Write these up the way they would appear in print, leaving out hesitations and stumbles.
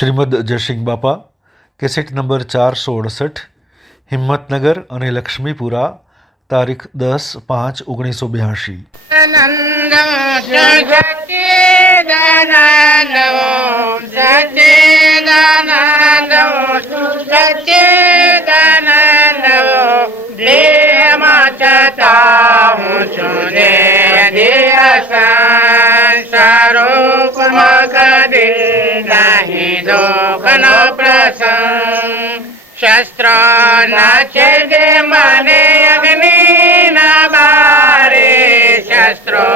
શ્રીમદ જયસિંહ બાપા, cassette number 468, Himmatnagar અને લક્ષ્મીપુરા, તારીખ 10/5/1982. શસ્ત્રો નાચે જે મને અગ્નિ ના બારે, શસ્ત્રો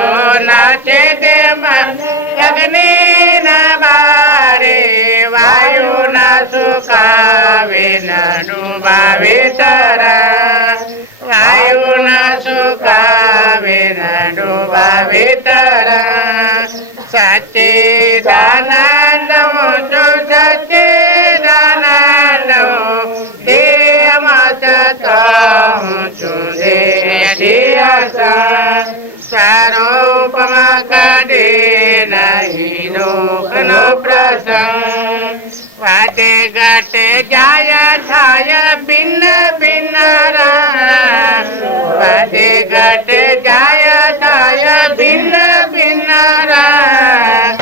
નાચે જે મને અગ્નિ ના બારે, વાયુ ના સુકાવે ના ડૂબાવે તરા, વાયુ ના સુકાવે ના ડૂબાવે તરા, સચ્ચિદાનંદ હું છું સચ્ચિદાનંદ હું, દેહમાં સતા હું છું દેહ સ્વરૂપમાં કદી નહીં દુઃખનો પ્રસંગ, વાટે ઘાટે જાય થાય ભિન્ન ભિન્ન રામ, વાટે ઘાટે જાય થાય ભિન્ન ભિન્ન રામ,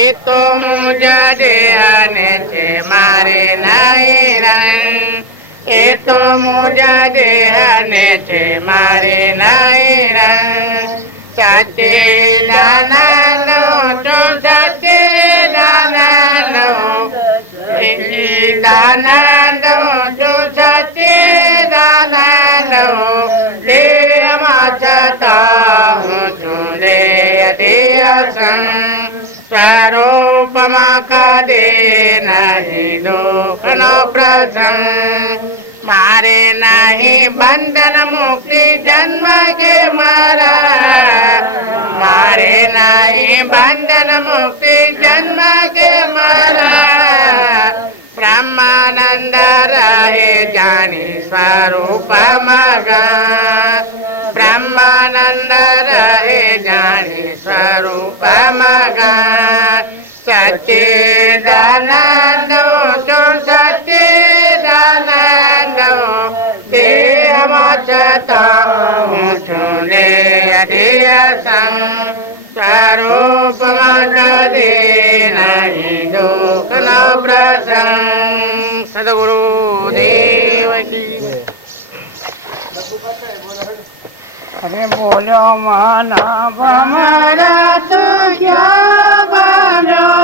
એ તો મુજા દેહને છે મારે નહીં રંગ, એ તો મુજા દેહને છે મારે નહીં રંગ, સચ્ચિદાનંદ છું સચ્ચિદાનંદ હું, સચ્ચિદાનંદ છું સચ્ચિદાનંદ હું, દેહમાં છતાં હું છું દેહ સ્વરૂપમાં કદી નહીં દુઃખનો પ્રસંગ, મારે નહીં બંધન મુક્તિ જન્મ કે મારા, મારે નહીં બંધન મુક્તિ જન્મ કે મારા, બ્રહ્માનંદ રહે જાણી સ્વરૂપમાં ગા, બ્રહ્માનંદ રહે જાણી સ્વરૂપમાં ગા, સચ્ચિદાનંદ છું સચ્ચિદાનંદ હું, દેહમાં છતાં હું છું દેહ સ્વરૂપમાં કદી નહીં દુઃખનો પ્રસંગ. સદગુરુ દેવ કી. અરે બોલો માના ભમરા તો ક્યાં બન્યો,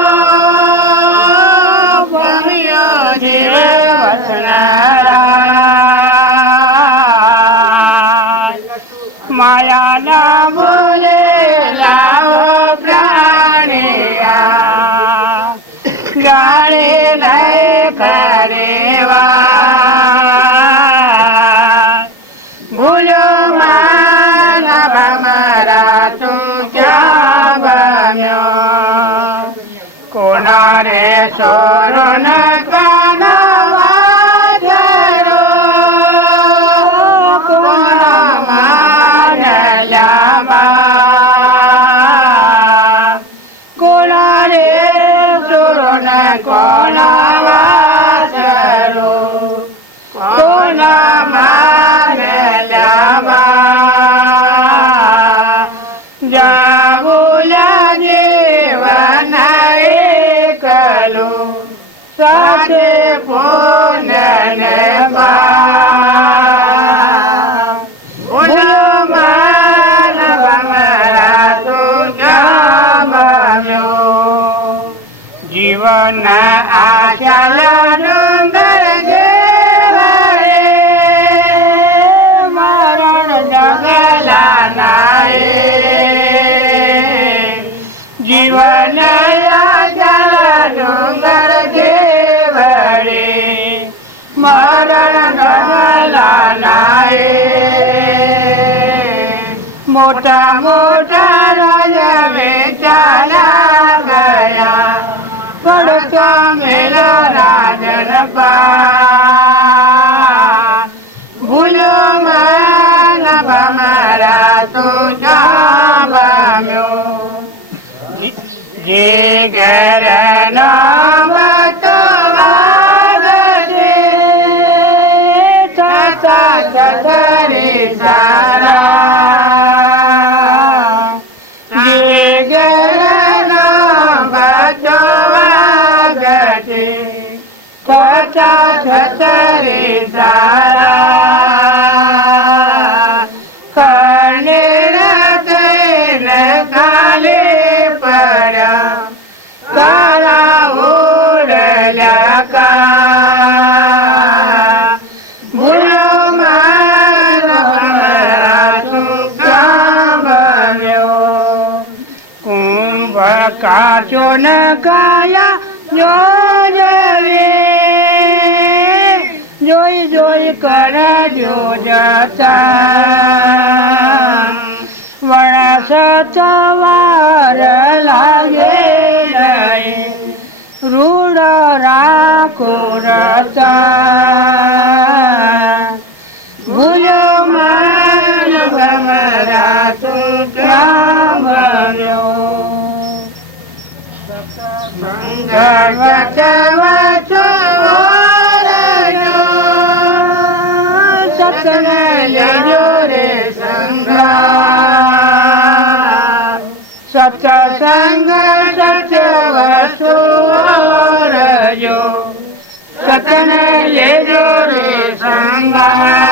ભમ્યો જીવ વસનારા, માયાના બોલે લાવો પ્રાણિયા, ગાળે નહીં કરેવા, ભૂલો માના ભમરા તું ક્યાં બન્યો, કોના રે સોરો ન કાનવા ધરો, કોના માનલામાં, કોના રે સોરો ન કોના ધરો, કોના માનલામાં, જાવુલા જીવન એકલું સાથે પૂનન બા, ભૂલો માનવ મારા તું ક્યાં બન્યો, જીવન આચલ ડુંગર જેવા રે, મરણ જગલા નાએ, જીવન આચલ ડુંગર જેવડે, મરણ જગલા નાએ, મોટા મોટા રાજ વેચાલા ગયા, પડતો મેલો રાજન પા, ભૂલો માનવ મારા તું ક્યાં બન્યો, જે ઘર નામ તો સારા જીગરનો બચો વાગશે કથા છતરે સારા કરને રતને કાલે પડા કાળા ઓરલા કા ભૂલો મારા સુકા બન્યો કુંભ કાચો ન કાયા જોજવે જોઈ જોઈ કરજો જતા વણસ સવાર લાગે નહીં રૂડ રાખો રતા ભૂલો માન ભમરા સુકા બન્યો સંગત સતને લેજો રે સંગા સત્સંગ સત્ય વસુરજો સતને લેજો રે સંગા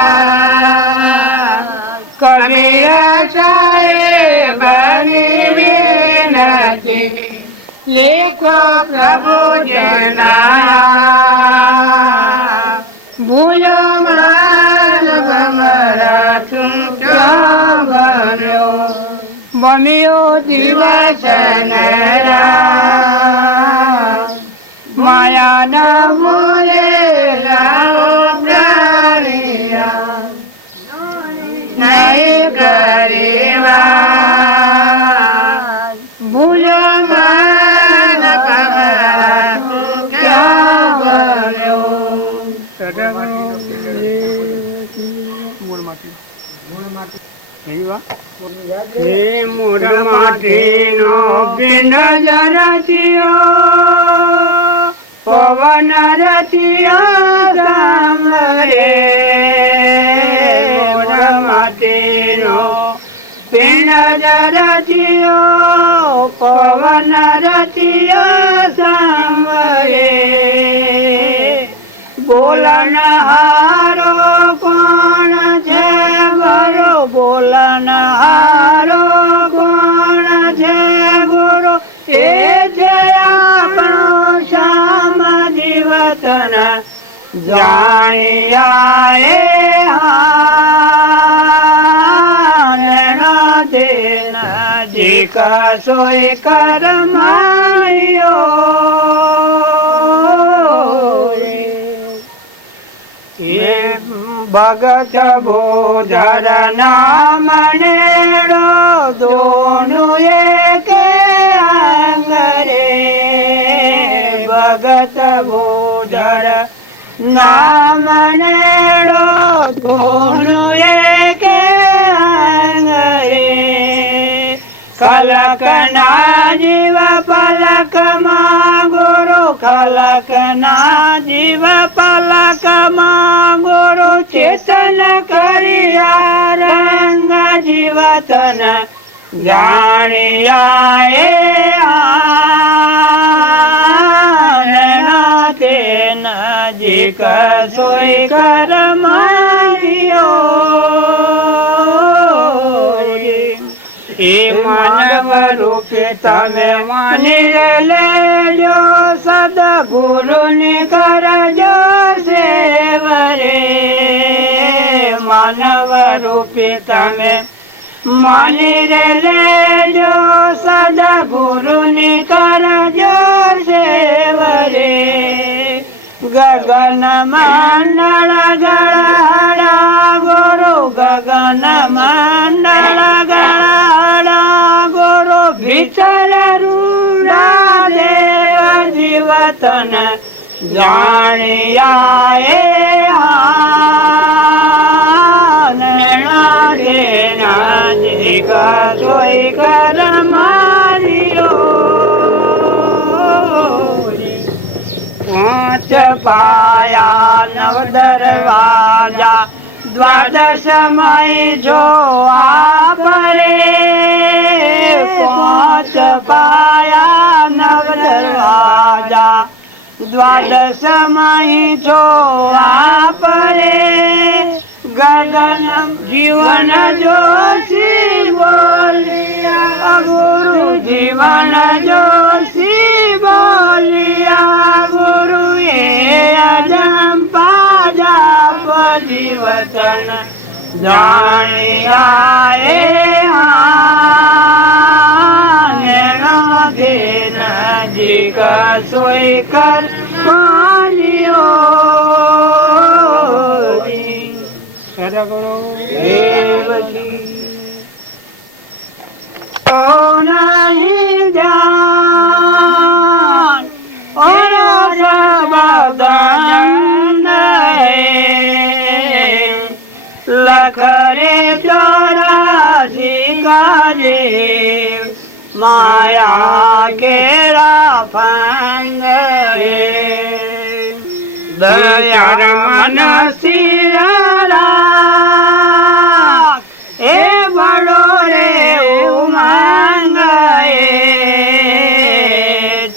કબીર સાહેબ બની વિનતી લેખો પ્રભુ જના ભૂલો માન ભમરા ચૂંટા બન્યો બન્યો દિવસ માયાના મૂલે લાવો પ્રાણિયા નહીં કરેવા ભૂલો માન ભમરા ચૂંટા બન્યો મૂળ માટીનો પિંડ રચ્યો પવન રચ્યો સામરે મૂળ માટીનો પિંડ રચ્યો પવન રચ્યો સામરે બોલનહારો કોણ છે ગુરુ બોલનહારો કોણ છે ગુરુ એ છે આપણો શ્યામ જીવતન જાણ્યા એ હાન દેના જીક સોય કરમાયો ભગત બોધર નામનેડો દોનું એક આંગરે ભગત બોધર નામનેડો દોનું એક આંગરે કલકના જીવ પલકમાં ગુરુ કલકના જીવ પલકમાં ગુરુ ચેતન કર્યા રંગ જીવતન જાણ્યા એ આનના તે નજીક સોય કર માર્યો એ માનવ રૂપે તમે માની લેજો સદગુરુની કરજો સેવરે માનવ રૂપે તમે માની લેજો સદગુરુની કરજો સેવરે ગગન મંડળ ગળાડા ગુરુ ગગન મંડળ ગળાડા ગુરુ ભીતર રૂડા દેવ જીવતન જાણ્યા એ હાનણા દેના જીગ સોય કર માર્યો પાંચ પાયા નવ દરવાજા દ્વાદશમય જો આપરે પાંચ પાયા નવ દરવાજા દ્વાદશમય જો આપરે ગગન જીવન જોશી બોલિયા ગુરુ જીવન જોશી બોલિયા ગુરુએ અજંપા જાપ જીવતન જાણ્યા એ નજીક સોય કર નહીં જાન લખરે ચોરાશી કાજે માયા કેરા ફંગ દયાર મન સિરા એ બડો રે ઉમંગ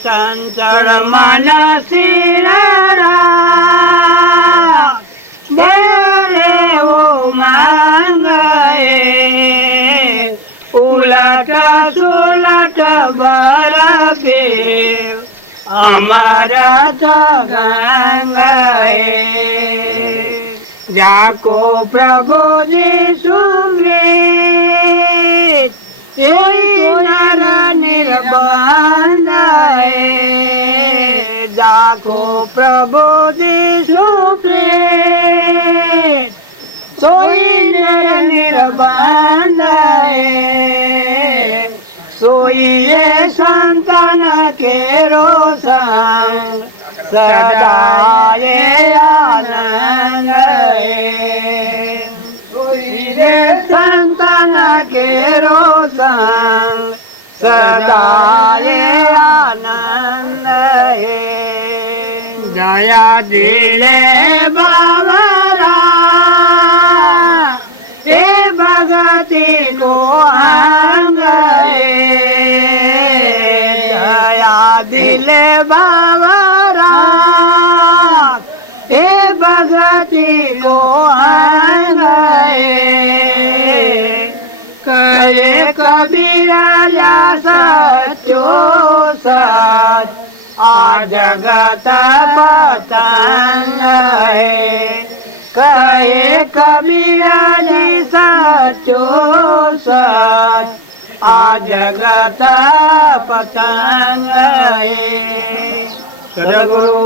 ચંચળ મન સિરા રે ઉમંગ ઉલટ સુલટ બરફે અમરથ ગંગે જાકો પ્રભુ સુગ્રીત નર નિર્બંધ જાકો પ્રભુ સુગ્રીત સોઈ નર નિર્બંધ સોઈએ સંતન કેરો સંગ સદાયે આનંદ સોઈએ સંતન કેરો સંગ સદાયે આનંદ જયા દિલે બાવરા એ ભગતિ કો અંગ દિલે બાવરા એ ભગતિ કો કહે કબીરા સચો સચ આ જગત પતંગ કહે કબીરાજી સચો સચ આ જગત પતંગ સદગુરુ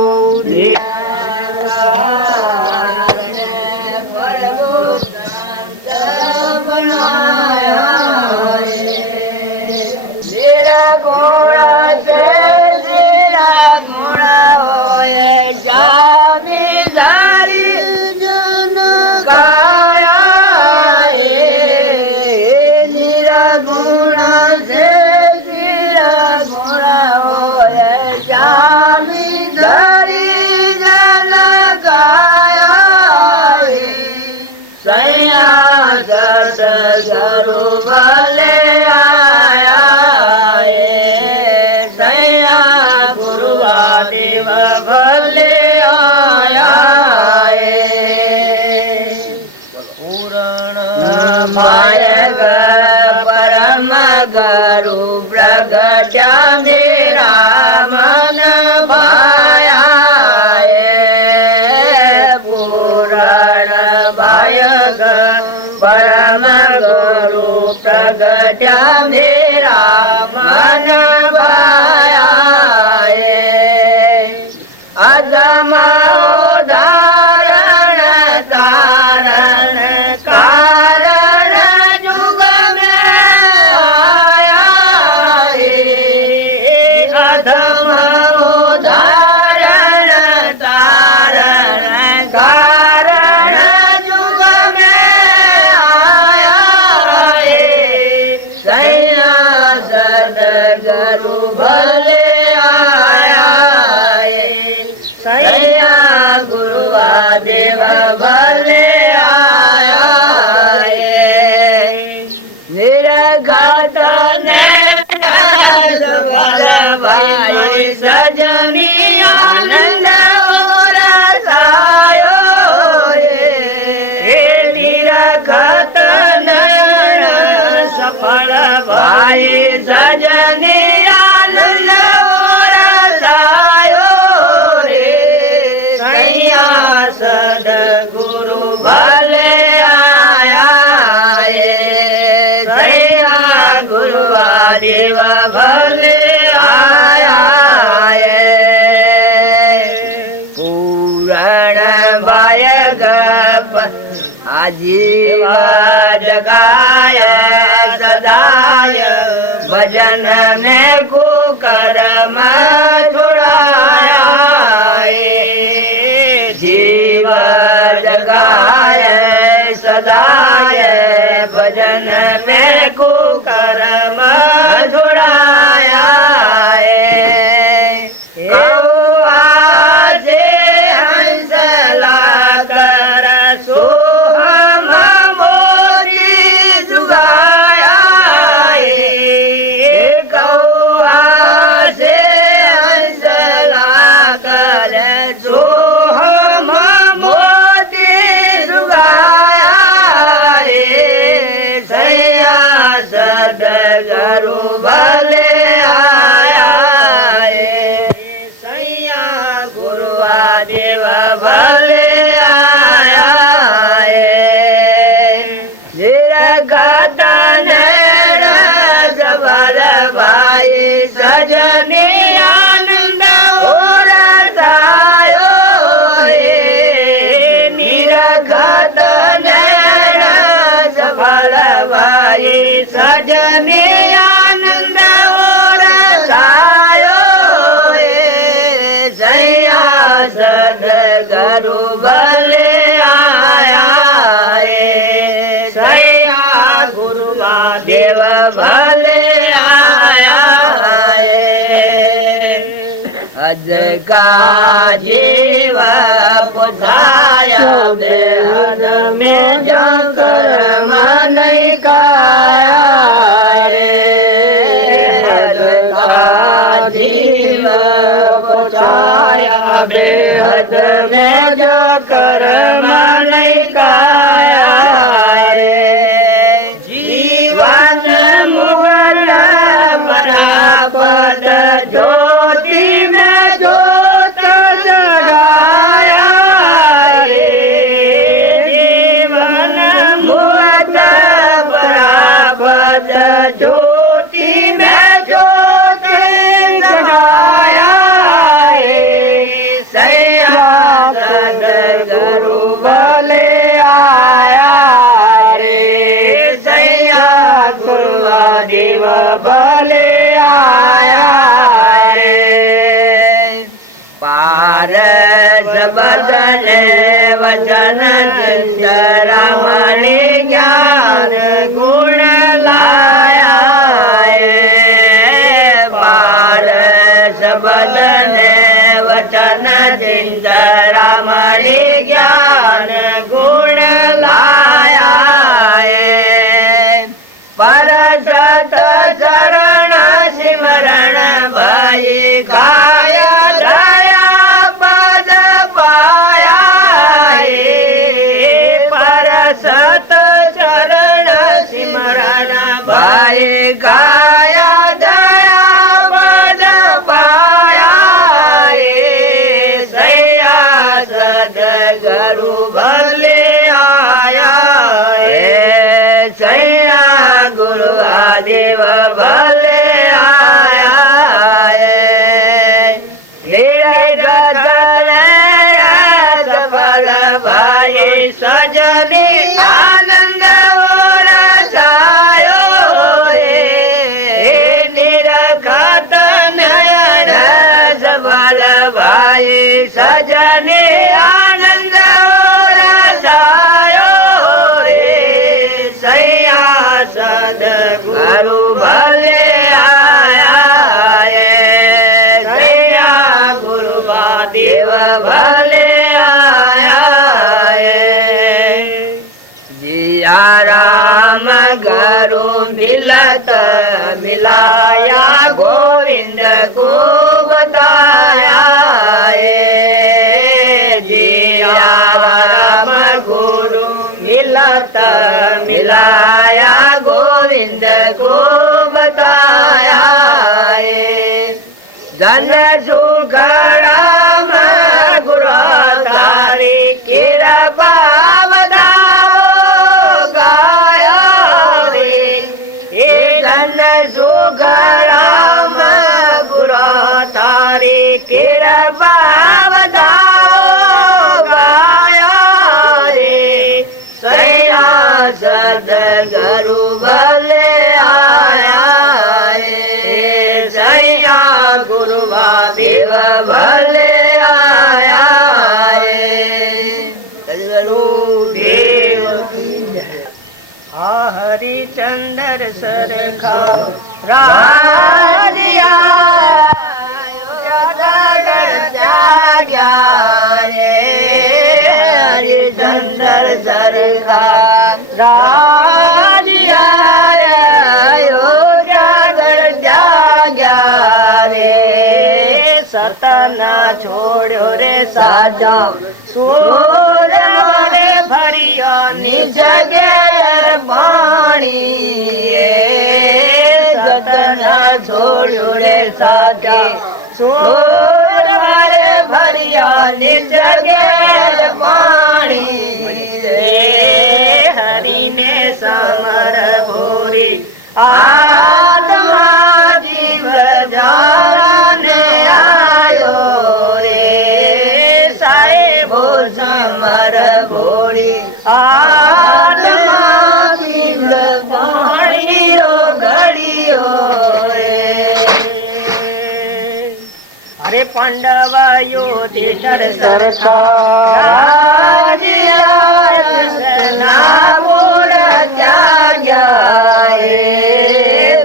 પરમ ગરુ પ્રગટ્યા રામન ભાયા પુરાણ ભાય પરમ ગરુ પ્રગટ્યા રામન ભાયા અજમા ધારણ તારણ દેવ ભલે આયા सजनी आनंद रसायो रे निरखत नयन सफल भाई सजनी आनंद रसायो रे सैया सदगुरु भले आया सैया गुरुवादेव भले आया पूरण बाय गप आजीव जगाय सदाय भजन में कुकर्म छुड़ाया जीव जगाय सदाय भजन में कुकर्म छुड़ाया सदगुरु भले आया सैया गुरुवादेव भले आया निरखत नयन सफल भाई सजनी आनंद रसायो निरखत नयन सफल भाई सजनी आनंद रसायो सैया सदगुरु भले आया सैया गुरुवादेव भले आया अज का जीव पुछाया देहन में जाकर मन काया जीव पुछाया बेहद में जाकर मन काया जीवन मुगल परापद ज्योति में ज्योत जगाया जीवन मुगल परापद ज्योति में ज्योत जगाया सैया सदगुरु भले आया रे सैया गुरुवादेव भले आया रे पारस बदन वचन रमणी ज्ञान गुण लाया पारस बदन वचन रमणी ज्ञान गुण लाया परसत चरण सिमरण भई काया दया पद पाया परसत चरण सिमरण भई काया दया पद पाया सैया सदगुरु भले आया सैया गुरुवादेव भले आया सफल भाई सजनी आनंद रसायो निरखत नयन सफल भाई सजनी आनंद रसायो सैया सदगुरु भले आया सैया गुरुवादेव भले आया जिया राम गुरु मिलत मिलाया गोविंद को આયા જીયા રામ ગુરુ મિલત મિલાયા ગોવિંદ કો બતાયા જન સુખ રામ ગુરુ તારી કિરપા વધાવો ગાયા રે એ જન સુખ રામ ગુરુ તારી કિરપા વધાવો ગાયા રે સૈયા સદગુરુ ભલે આયા સૈયા ગુરુવા દેવ ભલે આયા ગુરુદેવ હરિચંદ્ર સરખા હરિચંદ્ર સરખા સતના છોડ્યો રે સાજા સુર રે ભરિયો નિજ ઘેર પાણી સતના છોડ્યો રે સાજા સુર રે ભરિયો નિજ ઘેર પાણી હરિને સમર ભોરી આત્મા જીવ જાને સમર ભોળી આત્મા તીવ્ર પાણીઓ ઘડીઓ અરે પાંડવ યુધિષ્ઠિર સરખા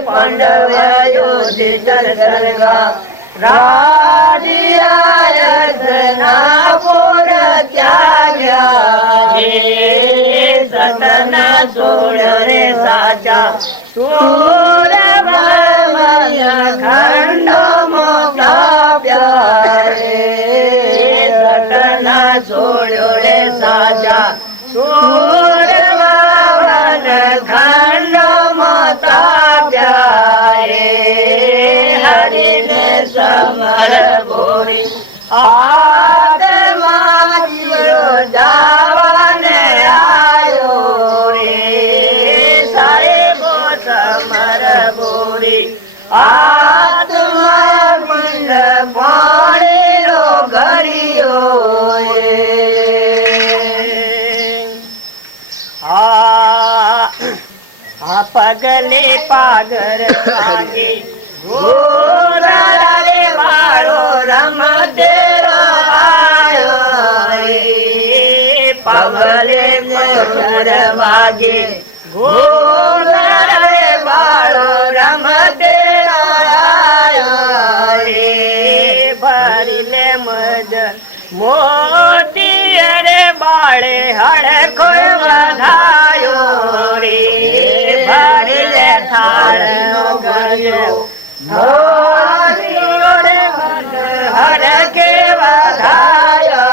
પાંડવ યુધિષ્ઠિર સરખા સતના સોળ રે સાચા સુર ખંડો મોટાવ્યા સતના સોળ રે સાચા સુર ખંડો મોટાવ્યા હરિને સમર ભોરી આત્મા જાવને આયો રે સાહેબો સમર ભોરી આત્મા મંડ પાણીનો ઘડીયો આ પગલે પાગર લાગે ગોરા રે વાળો રમદેરો આયો પગલે મોર વાગે ગોરા રે વાળો રમદેરો આયો ભરી લે મજ મોતી રે બાળે હડકો વધાયો રે ભરી લે થાળ નો ગયો હર કે વધાયો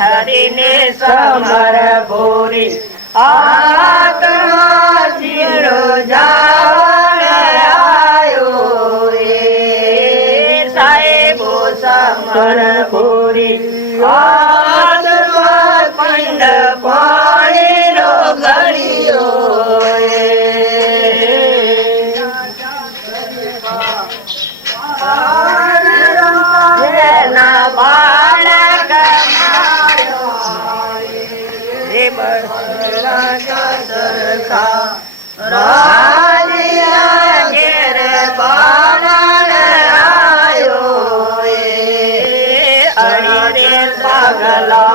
હરિને સમર ભોરી આત્મા જીરો જાણ આયો સાહેબો સમર ભોરી આત્મા પંડ પાણીનો ઘડીયો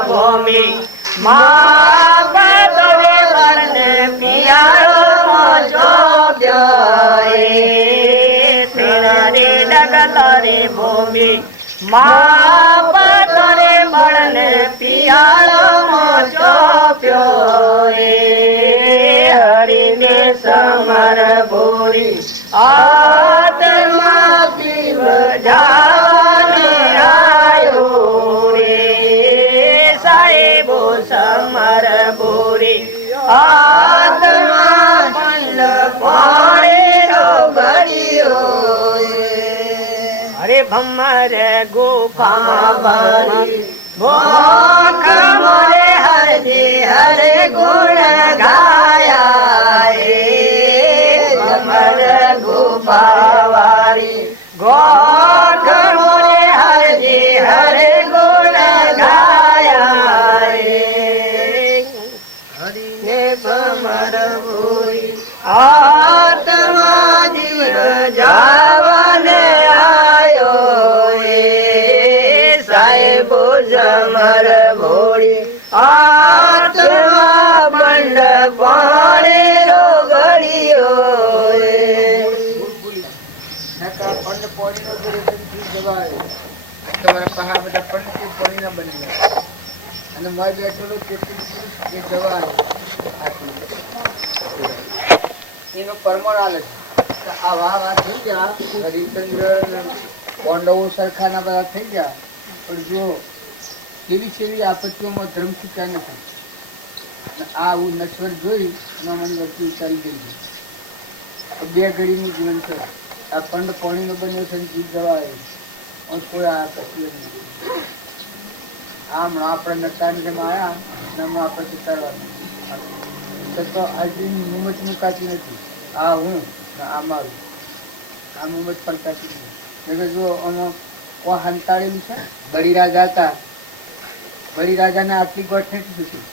ભૂમિ મા પદરે વર્ણ પિયારો જોગ્યો રે ડગતરે ભૂમિ મા પદરે વર્ણ પિયારો જોગ્યો હરિને સમર ભૂરી આત્મા પીવ આત્મા પંડ પાણીનો ગળિયો હરે ભમર ગુફામાં ભરી ભોખ મોરે હરજી હરે ગુણ ગાયા ભમર ગુફાવાળી ગોખ મોરે હરજી હરે ગુણ ગાયા હરિને ભમર ભૂરી આત્મા જીવન જાવને જમર ભોળી આત્મા બંડ પાણીનો ગળિયો પંડ પોણીનો જવાય તમારા પહાડ બધા પંડ પોણીના બની ગયા અને મેં બેઠેલો કેટલી એ જવાય એનો પરમાણ આલે છે આ વાહ થઈ ગયા હરિચંદ્ર પાંડવો સરખાના બધા થઈ ગયા પણ જો કેવી કેવી આપત્તિઓમાં ધર્મ ચૂક્યા નથી આ આવું નશ્વર જોઈ એમાં મને વસ્તુ વિચારી ગઈ છે બે ઘડીનું જીવન છે આ પંડ પાણીનો બન્યો છે જીવ જવાય કોઈ આ પછી નથી આમ આપણે નતાની જેમ આવ્યા એમાં આપણે ચિતારવાનું તો આજે મુમત મુકાતી નથી આ હું આ મારું આ મુમત પલકાતી નથી જો આમાં કોણ હંતાડેલું છે બળીરાજા હતા બળીરાજાને આટલી ગોઠ નથી થતી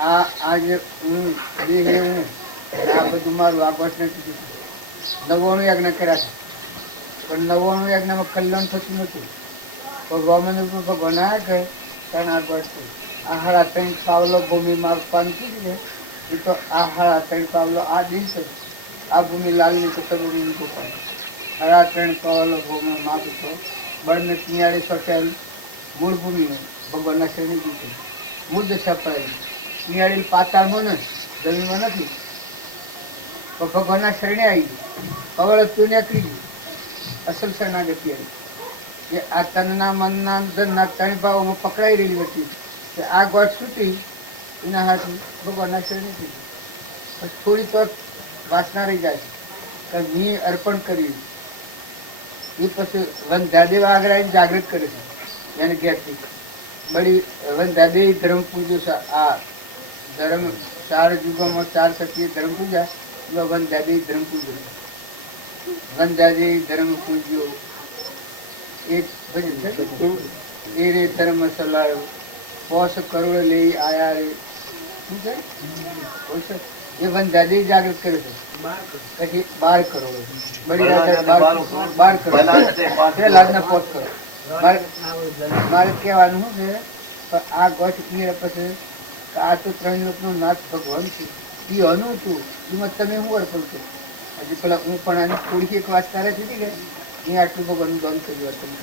આ જે હું જે હે હું આ બધું મારું આ ગોઠ નથી થતું 99 યજ્ઞ કર્યા છે પણ 99 યજ્ઞમાં કલ્યાણ થતું નથી તો ગૌમન ભગવાન કહે કારણ આ ગોઠ છે આ હાડા 3 પાવલો ભૂમિ મારું પાન કીધી ને એ તો આ હાડા 3 પાવલો આ દિવસે આ ભૂમિ લાલની તો ભૂમિ પાન હાડા 3 પાવલો ભૂમિ મારું તો બળને 43 હોટેલ મૂળ ભૂમિ ભગવાનના શરણે દીધી મૂળ દશા પડાવી 43 પાતાળમાં ને જમીનમાં નથી તો ભગવાનના શરણે આવી ગઈ પવળ તું નીકળી ગઈ અસલ શરણાગતિ આવી એ આ તનના મનના ધનના 3 ભાવોમાં પકડાઈ રહેલી હતી કે આ ગોઠ છૂટી એના હાથે ભગવાનના શરણે દીધી થોડી તો વાસના રહી જાય કે મેં અર્પણ કર્યું એ પછી વનદાદેવ આગળ આવીને જાગૃત કરે છે એને ઘેરથી બળી વનદાદેવ ધર્મ પૂજો છે આ ધર્મ 4 યુગોમાં 4 શક્તિએ ધર્મ પૂજા એમાં વનદાદેવ ધર્મ પૂજો વનદાદેવ ધર્મ પૂજ્યો એક ભજન છે એ રે ધર્મ સલાયો 5 કરોડ લઈ આયા રે શું છે એ વનદાદેવ જાગૃત કરે છે પછી 12 કરોડ બળી રાજા 12 કરોડ 2 લાખના 5 કરોડ મારે કહેવાનું શું છે આ ગોઠ પીએ પછી આ તો 3 લોકનો નાથ ભગવાન છે એ અનુ તું એમાં તમે શું અર્પણ કર્યું હજી પેલા હું પણ આની થોડી એક વાત તારે થઈ ગઈ એ આટલું ભગવાનનું દાન કર્યું તમે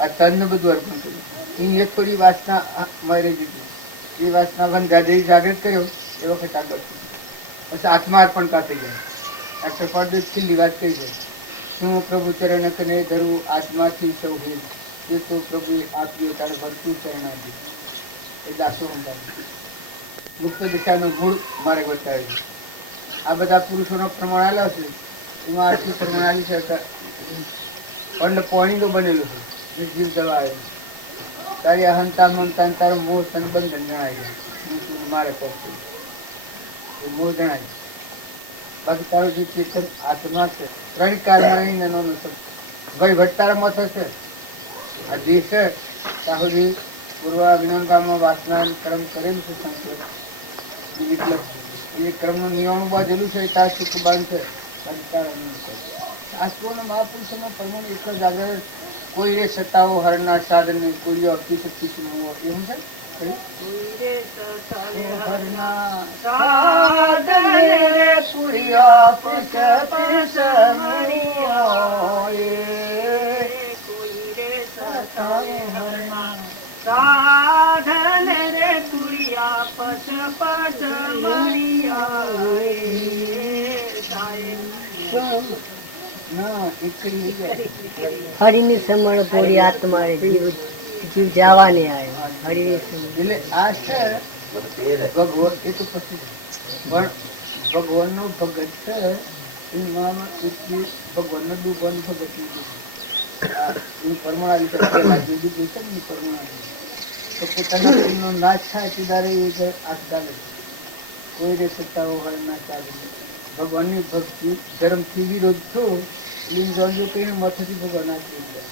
આ તનને બધું અર્પણ કર્યું એ થોડી વાસના મારી દીધી એ વાસના વનદાદેવી જાગૃત કર્યો એ વખત આગળ પછી આત્મા અર્પણ કાપી ગયા ડૉક્ટર પરદેશ છેલ્લી વાત કહી છે શું પ્રભુ ચરણ કને ધરું આત્માથી સૌ હેલ એ તો પ્રભુએ આપ્યો તારે ભરતું ચરણાથી એ દાસો મુક્ત દિશાનો ગુણ મારે બતાવ્યો આ બધા પુરુષોનો પ્રમાણ આવેલો છે એમાં આટલું પ્રમાણ આવી છે કે પંડ પાણીનો બનેલો છે જીવ દવા આવ્યો તારી અહંતા મમતા તારો મોહ તન બંધન જણાય ગયા મારે કહું એ મોહ જણાય બાકી તારો જે ચેતન આત્મા છે 3 કાળમાં નાનો ભાઈ ભટ્ટારામાં થશે આ દેશ છે તાહુજી પૂર્વ અજ્ઞાનકાળમાં વાસના કર્મ કરેલું છે સંસ્કૃત એટલે એ ક્રમનું નિયમ બાંધેલું છે તાર સુખ બાંધ છે શાસ્ત્રોના મહાપુરુષોમાં પરમાણુ એક જ આગળ કોઈ રે સતાવો હરના સાધન કોઈ અતિ શક્તિ એવું છે હરના સાધન રે કુળિયા સાધન રે તુરિયા પસ પસ મણિયા હરિની સમણ પૂરી આત્મા જીવ જવાને આવ્યો હરિની એટલે આ છે ભગવાન એ તો પછી પણ ભગવાનનો ભગત છે એમાં એટલી ભગવાનનો દુકાન ભગત એ પરમાણા છે ને પરમાણા તો પોતાના કુળનો નાશ થાય તે દાડે એ આઠ ચાલે કોઈને સત્તાઓ હોય ના ચાલે ભગવાનની ભક્તિ ધર્મથી વિરોધ થયો એટલે જોડજો કહીને મથથી ભગવાન નાશ થઈ ગયા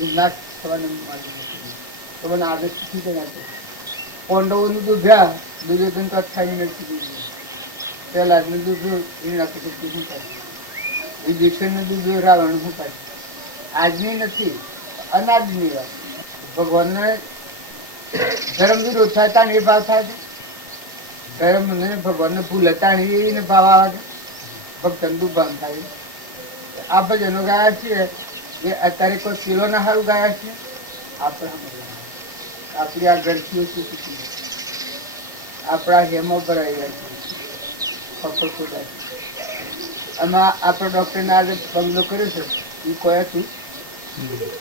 એ નાશ થવાને માટે તો મને આદત થઈ ગયા પાંડવોનું દૂધ ભ્યા દુર્યોધન તો અઠાવી નથી પહેલા જ દૂધ એને નાખી શકતી શું થાય વિભીષણનું દૂધ રાવણ શું થાય આજની નથી અનાજની વાત ભગવાનને ધર્મ વિરોધ થાય તાણ એ ભાવ થાય છે ધર્મ ને ભગવાનને ભૂલ તાણ એને ભાવ આવે છે ભક્તન દુભાન થાય આ ભજનો ગાયા છીએ એ અત્યારે કોઈ કિલોના સારું ગાયા છે આપણે આપણી આ ગ્રંથિઓ શું આપણા હેમો ભરાઈ ગયા છે આમાં આપણો ડોક્ટરને આજે બંગલો કર્યો છે એ કોઈ હતું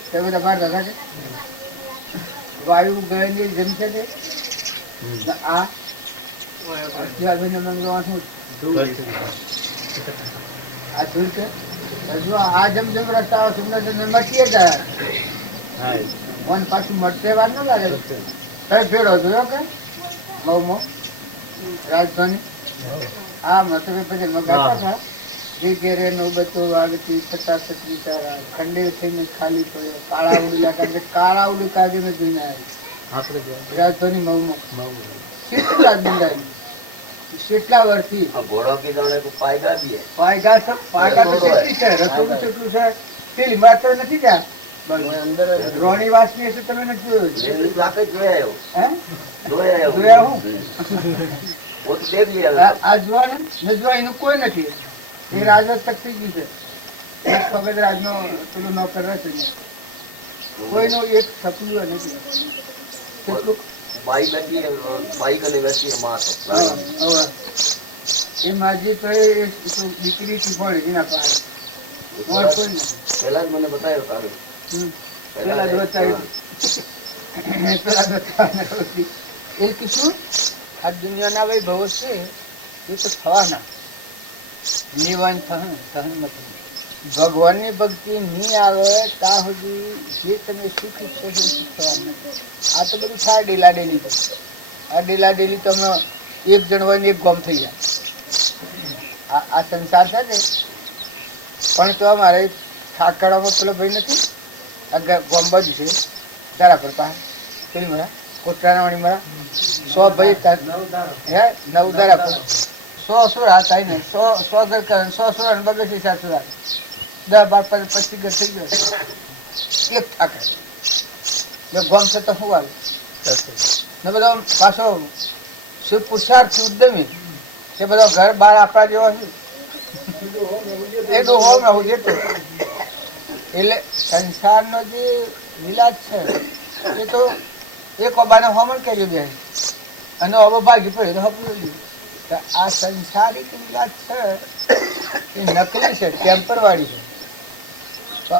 તમે તમારા દાદા કે વાયુ ગયેલી જમશે છે આ બંગલો શું આ ધૂળ છે હજુ આ જમજમ રસ્તા સુંદર મટીએ જાય વન પાછું મળતે વાર ન લાગે કઈ ભેડો જોયો કે મઉ રાજધાની આ મતલબ પછી ગાતા હતા જે ઘેરે નોબતો વાગતી છતાં છત્રી તારા ખંડેર થઈને ખાલી પડ્યો કાળા ઉડલા કાઢે કાળા ઉડી કાઢે મેં જોઈને આવી રાજધાની મઉ કેટલા બંધાય કેટલા વર્ષથી ઘોડો કીધો પાયગા બી પાયગા તો કેટલી છે રસોડું કેટલું છે પેલી માત્ર નથી ત્યાં રોણી વાસની હશે તમે નથી જોયું આ જોવાનું નજવા એનું કોઈ નથી એ રાજા તક થઈ ગયું છે એક વખત રાજનો પેલું નોકર રહેશે કોઈનું એક સપનું નથી કેટલું એ માજી તો દીકરી થી ભણે એના પાસે કોઈ નથી પેલા જ મને બતાવ્યો પેલા જ બતાવ્યું એ કીધું આ દુનિયાના વૈભવો છે એ તો થવાના નિવાન સહન નથી ભગવાનની ભક્તિ નહીં આવે ત્યાં સુધી જે તમે સુખ ઈચ્છો છો સુખ થવાનું નથી આ તો બધું થાય ડેલા ડેલી આ ડેલા ડેલી તો અમે એક જણ હોય ને એક ગોમ થઈ જાય આ સંસાર છે ને પણ તો અમારે ઠાકડામાં પેલો ભાઈ નથી આ ગોમ બાજુ છે તારા પર પાસે પેલી મારા કોટરાવાણી મારા 100 ભાઈ હે નવધારા પર 100 સોરા થાય ને 100 ઘર કરે 100 સોરા ને 200 700 10 12 25 ઘર થઈ ગયો એક ઠાકર ગોમ છે તો શું આવે ને બધો પાછો શું પુરુષાર્થ ઉદ્યમી એ બધો ઘર બાર આપણા જેવા છે એ તો હોમ આવું જેતો એટલે સંસારનો જે વિલાસ છે એ તો એક ઓબાને હોમણ કર્યું બે અને ઓબો ભાગી પડ્યો તો હપલું આ સંસારિક વિલાસ છે એ નકલી છે ટેમ્પરવાળી છે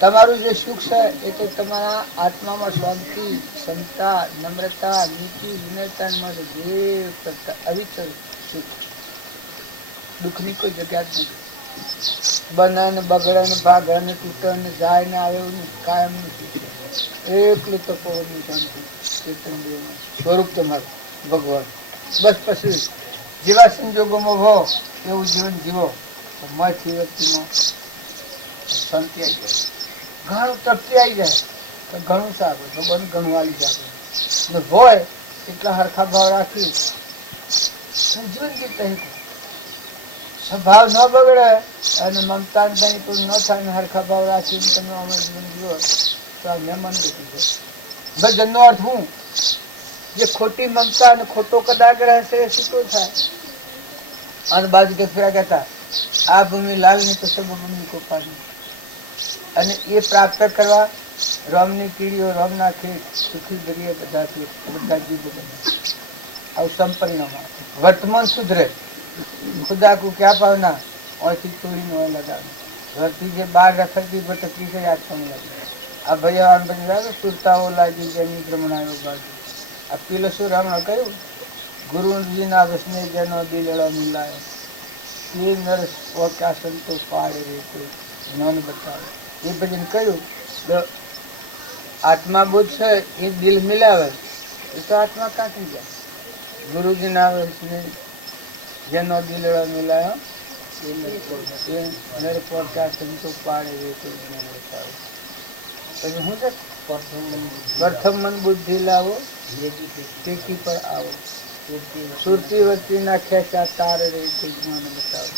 તમારું જે સુખ છે એ તો તમારા આત્મામાં શાંતિ ક્ષમતા નમ્રતા નીતિ વિનયતા માટે જે અવિચલ સુખ દુઃખની કોઈ જગ્યા જ નથી બને ને બગડે ને ભાગડે ને તૂટે ને જાય ને આવે એવું કાયમનું સુખ એકલું તો પવનની શાંતિ ચેતન દેવનું સ્વરૂપ તમારું ભગવાન બસ પછી જેવા સંજોગોમાં હો એવું જીવન જીવો મથી વ્યક્તિમાં શાંતિ આવી જાય ઘણું તૃપ્તિ આવી જાય તો ઘણું સારું ભગવાન ઘણું આવી જાય ને હોય એટલા હરખા ભાવ રાખી જીવન જીવતા સ્વભાવ ન બગડે અને મમતા ન થાય ને હરખા ભાવ રાખીને તમે અમે જીવન જીવો તો આ મહેમાન દેખી છે ભજનનો અર્થ હું જે ખોટી મમતા અને ખોટો કદાચ રહેશે એ શું થાય અને બાજુ કે ફેરા કહેતા આ ભૂમિ લાલ ની તો સબ ભૂમિ કો પાણી અને એ પ્રાપ્ત કરવા રામની કીડીઓ રામના ખેત સુખી દરિયે બધા જીવ આવું સંપરિણામ વર્તમાન સુધરે ખુદા કો ક્યાં પાવના ઓથી ચોરી નો લગાવે ઘરથી જે બહાર રખડતી ભટકતી છે યાદ પણ લાગે આ ભૈયા બની સુરતાઓ લાગી જેની ભ્રમણાયો બાજુ આ પિલસુર હમણાં કહ્યું, ગુરુજીના વસને જેનો દિલડો મિલાયો, એ નરસ ઓક્યા સંતો પાડે રે કોઈ જ્ઞાન બતાવે. એ ભજન કહ્યું તો આત્મા બુદ્ધ છે એ દિલ મિલાવે એ તો આત્મા કાંઠી જાય. ગુરુજીના વસને જેનો દિલડો મિલાયો એ નર પોક્યા સંતો પાડે રે કોઈ જ્ઞાન બતાવે. પછી શું છે? પ્રથમ મન બુદ્ધિ લાવો ટેકી પર આવો, સુરતી વરતી ના ખેંચા તાર રે કોઈ જ્ઞાન બતાવો.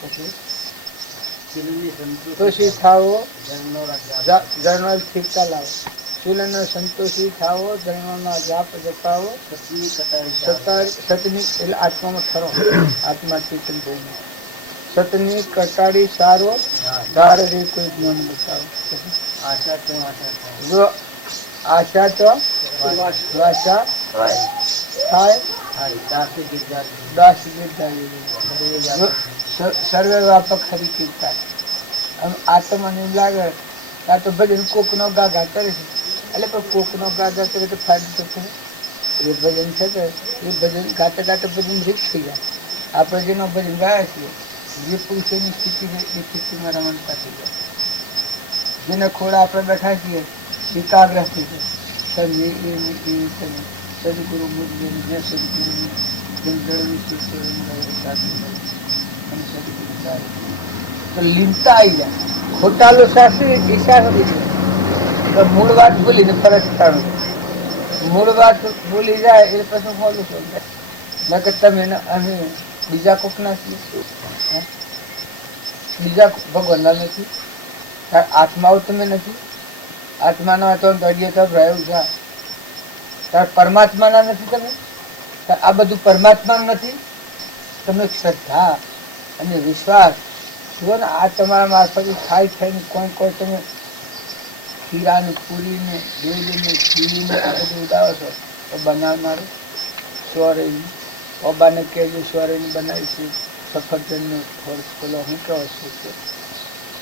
પછી સંતોષી થાવો જર્નલ ઠીકતા લાવો, શીલનો સંતોષી થાવો જર્નલના જાપ જપાવો, સતની એટલે આત્મામાં ખરો, આત્મા ચેતન થઈને સતની કટાડી સારો ધાર રે કોઈ જ્ઞાન બતાવો. જો આશા તો વાસા થાય દાસ સર્વે વ્યાપક હરી કીર્તા. આમ આત્માને લાગે આ તો ભજન કોકનો ગાગા કરે છે, એટલે પણ કોકનો ગાગા કરે તો ફાયદો તો થાય. એ ભજન છે કે એ ભજન ગાતે ગાતે ભજન રીત થઈ જાય. આપણે જેનો ભજન ગાયા છીએ જે પુરુષોની સ્થિતિ છે એ સ્થિતિમાં રમણતા થઈ જાય. જેને ખોડા આપણે બેઠા છીએ એકાગ્ર થઈ જાય. સદગુરુ મુજબેન જે સદગુરુ લીનતા આવી જાય. ખોટાલો શાસ્ત્રી ઈશા તો મૂળ વાત ભૂલીને ફરજ કાઢું, મૂળ વાત ભૂલી જાય એ પછી બોલું છું કે તમે અમે બીજા કોકના છીએ, બીજા ભગવાનના નથી, આત્માઓ તમે નથી. આત્માના તો દરિયે તો રહ્યું છે, તાર પરમાત્માના નથી તમે, આ બધું પરમાત્મા નથી. તમે શ્રદ્ધા અને વિશ્વાસ જુઓ ને, આ તમારા મારફતે ખાઈ થઈને કોઈ તમે ખીરાને પૂરીને ડેલીને ખીરીને આ બધું ઉડાવો છો તો બનાવનારું સોરેની બાબાને કહેજો સોરેની બનાવીશું. સફરજનનો થોડો પેલો હું કહો છું કે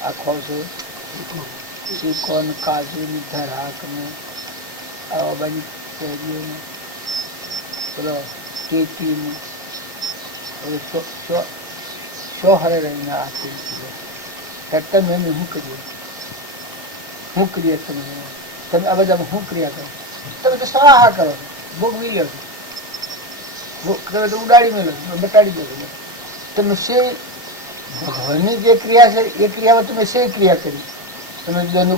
આખો છું ચીકોન કાજુની ધરાકને આવા બધી કેરીઓને પેલો કેટીને ચોહરે રહીને આપી તમે એમ શું કરીએ, શું કરીએ તમે આ બધામાં શું ક્રિયા કરો? તમે તો સવાહા કરો છો, ભોગવી લો છો, તમે તો ઉડાડી મેલો છો, બટાડી દો છો. તમે શે ભગવાનની જે ક્રિયા છે એ ક્રિયામાં તમે શે ક્રિયા કરી? તમે દૂધ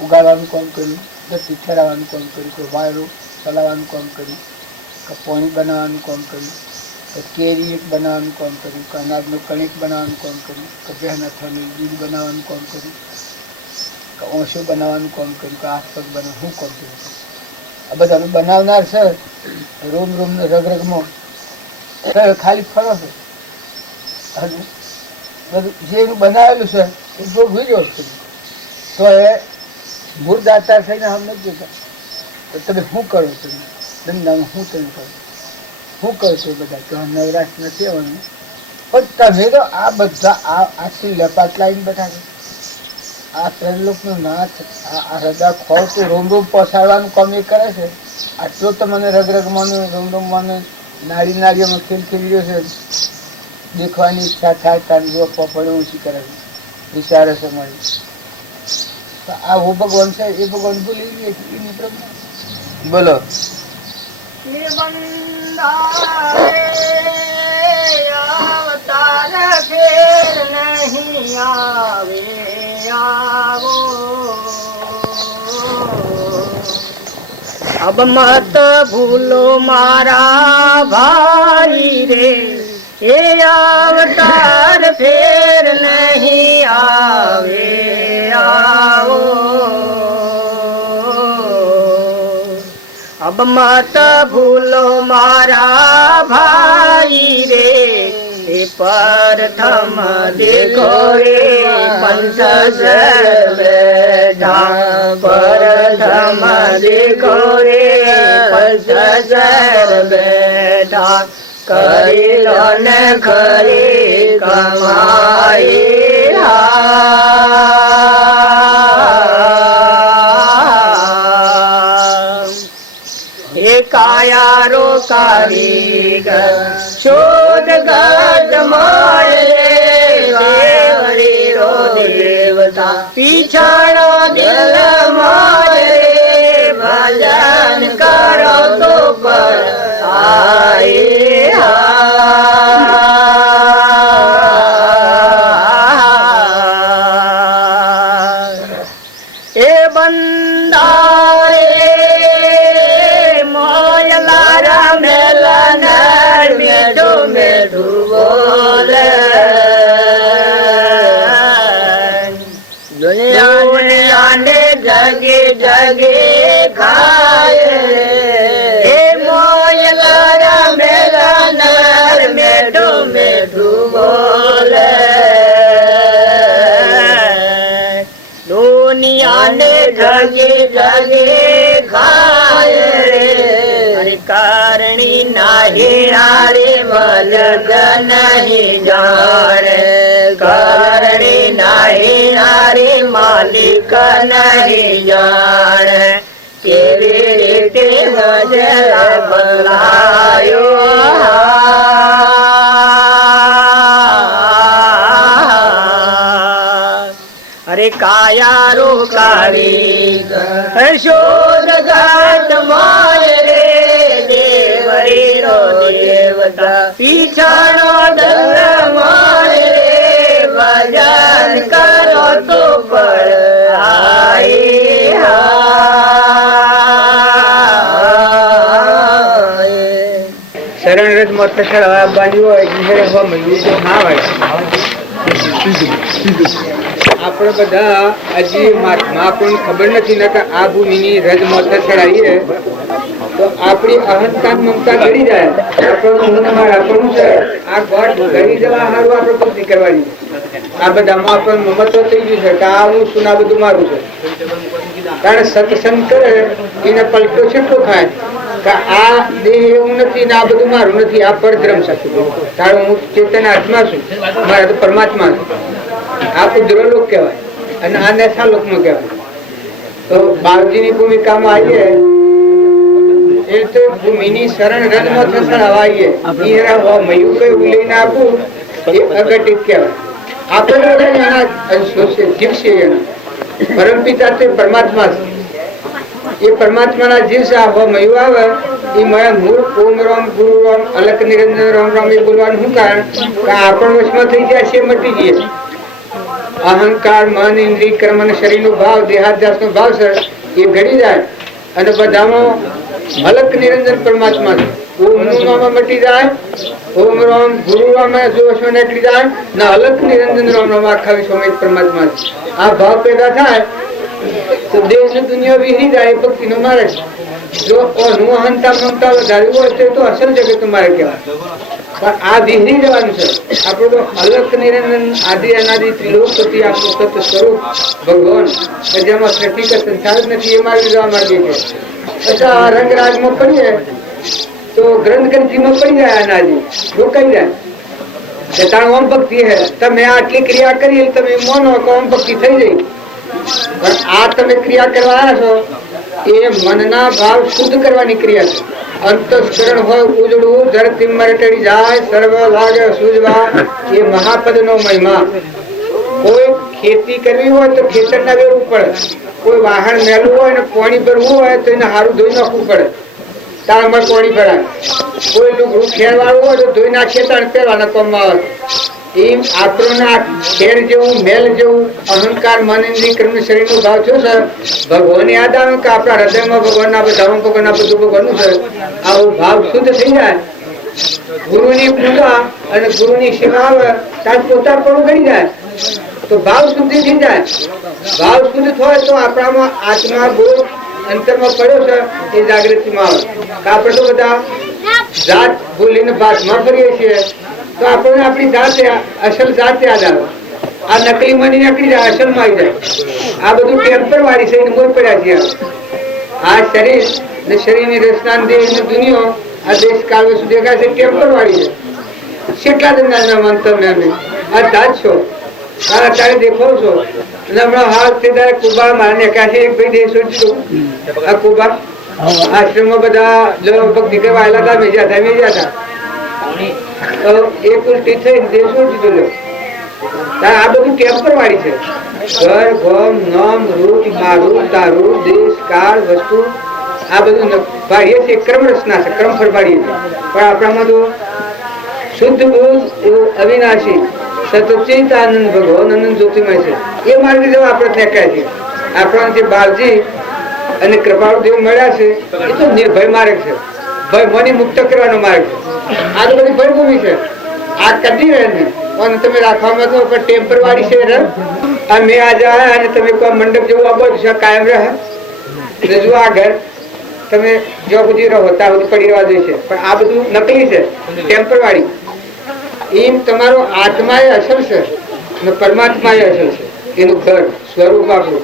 ઉગાડવાનું કામ કર્યું, દૂધ ઠેરાવાનું કામ કર્યું, કોઈ વાયરું ચલાવવાનું કામ કર્યું, કે પાણી બનાવવાનું કામ કર્યું, કે કેરી એક બનાવવાનું કામ કર્યું, કે અનાજનું કણિક બનાવવાનું કામ કર્યું, કે બહેના થવાનું દૂધ બનાવવાનું કામ કર્યું, કે ઓછું બનાવવાનું કામ કર્યું, કે આસપાસ બનાવવાનું શું કામ કર્યું? આ બધાનું બનાવનાર છે રોમ રોમને રગરગમાં ખાલી ફરો છે. અને બધું જે એનું બનાવેલું છે એ ભોગવી લો છો તો એ મૂળદાતા થઈને હમ નથી જોતા. તો તમે શું કરો છો? ધંધામાં શું તમે કરો, શું કરો છો? બધા તો નવરાશ નથી આવવાનું, પણ તમે તો આ બધા આખી લપાટ લાવીને બેઠા છો. આ ત્રૈલોકનું નાથ આ હૃદય ખોળ તો રોમ રોમ પહોંચાડવાનું કામ એ કરે છે. આટલો તો મને રગરગમાંનું રોમ રોમમાંનું નાળીઓમાં ખેલ ખેલી રહ્યો છે. દેખવાની ઈચ્છા થાય તારી જો પપડે ઊંચી કરે છે, વિચારે છે મારી. આ હું ભગવાન છે એ ભગવાન ભૂલી ગઈ એની પ્રભુ. બોલો અવતાર ફેર નહીં આવે આવો, અબ મત ભૂલો મારા ભાઈ રે, એ અવતાર ફેર નહીં આવે આવો. અબ મત ભૂલો મારા ભાઈ રે, એ પ્રથમ દેખો રે પંચ બેઠા, પ્રથમ દેખો રે પંચ બેઠા, કરી લો ને ખરી કમાઈ એ કાયારો કારીગર શોધ ગજ મારે દેવરી રો દેવતા પીછાણો દિલ મારે ભજન કરો તો પર આય એ બંદારે મોયલારા મેલનર મેઢું મેઢું બોલે દુનિયાને જગે જગે ખાય એ મોયલારા મેલનર મેઢું મેઢું બોલે દુનિયાને જગે જગે ખાય રે કારણી નાહી રે મલગ નહીં જાણે કારણી નાહી રે માલિક નહીં જાણે કેવી રીતે મજે બલાયો અરે કાયારો કારીગર શોધ ગાત માય રે દેવરી રો દેવતા પીછાણો દલ માય રે ભજન કરો તો પર આય શરણ રથ મોત ચડવા બાંધ્યું હોય ઘેર હવા મળ્યું તો ના હોય આપણે બધા હજી આપણને ખબર નથી ને કે આ ભૂમિની રજ મોતર ચડાવીએ તો આપણી અહંકાર મમતા ઘડી જાય આપણું છે આ ગોળ ઘડી જવા સારું આપણે બુદ્ધિ કરવાની આ બધામાં આપણને મમત્વ થઈ ગયું છે કે આ હું શું આ બધું મારું છે કારણ સત્સંગ કરે એને પલટો છેટલો ખાય કે આ દેહ એવું નથી ને આ બધું મારું નથી આ પરદ્રમ છે તારું હું ચેતન આત્મા છું મારા તો પરમાત્મા છું આ ઉદ્રલોક કહેવાય અને આ નેસાલોક નો કહેવાય તો બાવજીની ભૂમિકામાં આવીએ એ તો ભૂમિની શરણ રજમાં થસડાવીએ ઈરા મયું કઈ ઉલીને આપું એ અઘટિત કહેવાય આપણે એના અંશો છે જીવ છે એના પરમપિતા તે પરમાત્મા છે એ પરમાત્માના જીવ છે આ મયું આવે એ મય મૂળ ઓમ રામ ગુરુ રામ અલક નિરંજન રામ રામ એ બોલવાનું શું કારણ કે આપણ વશમાં થઈ જાય છે મટી જઈએ અહંકાર મન ઇન્દ્રિય કર્મ અને શરીર નો ભાવ દેહાધ્યાસ નો ભાવ છે એ ઘડી જાય અને બધામાં અલક નિરંજન પરમાત્મા છે ઓમ નું મટી જાય ઓમ રામ ગુરુ રામ જો વશમાં નીકળી જાય ને અલક નિરંજન રામ રામ આખા વિશ્વમાં પરમાત્મા છે આ ભાવ પેદા થાય તો દેશ દુનિયા વિહરી જાય એ ભક્તિ નો મારે જો નું અહંતા મમતા વધાર્યું હોય તો અસલ જગત મારે કહેવાય પણ આ વિહરી જવાનું છે આપણું તો અલક નિરંજન આદિ અનાદિ ત્રિલોકપતિ આપણું સત સ્વરૂપ ભગવાન કે જેમાં સૃષ્ટિ કે સંસાર જ નથી એ માર્ગે જવા માંગે છે અચ્છા રંગરાજમાં પડીએ તો ગ્રંથગ્રંથિમાં પડી જાય અનાદિ રોકાઈ જાય તાણ ઓમ ભક્તિ હે તમે આટલી ક્રિયા કરી તમે મોનો કે ઓમ ભક્તિ થઈ જાય પણ આ તમે ક્રિયા કરવા આવ્યા છો એ મનના ભાવ શુદ્ધ કરવાની ક્રિયા છે અંતસ્કરણ હોય ઉજળું ધરતી મરટડી જાય સર્વ લાગે સૂજવા એ મહાપદ નો મહિમા કોઈ ખેતી કરવી હોય તો ખેતર ના વેરવું પડે કોઈ વાહન મેલવું હોય ને પાણી ભરવું હોય તો એને હારું ધોઈ નાખવું પડે તાળમાં પાણી ભરાય કોઈ લુગડું ખેરવાળવું હોય તો ધોઈ નાખીએ તાણ પહેરવાના કામમાં આવે એમ આપણું ખેર જેવું મેલ જેવું અહંકાર મન ઇન્દ્રિય કર્મ શરીર નો ભાવ થયો છે ભગવાન યાદ આવે કે આપણા હૃદયમાં ભગવાનના બધા ભગવાનના બધું ભગવાનનું છે આવો ભાવ શુદ્ધ થઈ જાય ગુરુની પૂજા અને ગુરુની સેવા આવે ત્યાં પોતા પણ ગઈ જાય તો ભાવ શુદ્ધિ થઈ જાય ભાવ શુદ્ધ થાય તો આપણામાં આત્મા બોધ અંતરમાં પડ્યો છે એ જાગૃતિમાં આવે આપણે તો બધા જાત ભૂલીને ભાતમાં ફરીએ છીએ તો આપણને આપણી જાત અસલ જાત યાદ આવે આ નકલી મની નીકળી જાય અસલ માં આવી જાય આ બધું ટેમ્પર વાળી છે મોજ પડ્યા છે આ શરીર ને શરીરની રચના દેહ ની દુનિયા આ દેશ કાળ સુધી દેખાય છે ટેમ્પર વાળી છે કેટલા દંડા માનતો મેં આ જાત છો અત્યારે દેખો છો અને હમણાં હાલ તે કુબા મારને કાશે એક ભાઈ દેશ આ કુબા આશ્રમમાં બધા જો ભક્તિ કરવા આવેલા હતા મેજા હતા તો એક ઉલટી થઈ દેશ ઉલટી તો લ્યો આ બધું ટેમ્પર વાળી છે ઘર ગમ નામ રૂપ મારું તારું દેશ કાળ વસ્તુ આ બધું પાડીએ છીએ ક્રમ રચના છે ક્રમ ફરવાડીએ છીએ પણ આપણામાં તો શુદ્ધ બોધ એવું અવિનાશી સચિત આનંદ ભગવાન આનંદ જ્યોતિમય છે એ માર્ગ જેવા આપણે ફેંક્યા છીએ આપણા જે બાળજી અને કૃપાળુ દેવ મળ્યા છે એ તો નિર્ભય માર્ગ છે ભય મને મુક્ત કરવાનો માર્ગ છે આ તો બધી ભયભૂમિ છે આ કદી રહે નહીં અને તમે રાખવામાં તો પણ ટેમ્પર વાળી છે મેં આજે આવ્યા અને તમે કોઈ મંડપ જેવું આવો છો કાયમ રહે જો આ ઘર તમે જો સુધી રહો ત્યાં સુધી પડી રહેવા દેશે પણ આ બધું નકલી છે ટેમ્પર વાળી એમ તમારો આત્મા એ અસલ છે અને પરમાત્મા એ અસલ છે એનું ઘર સ્વરૂપ આપણું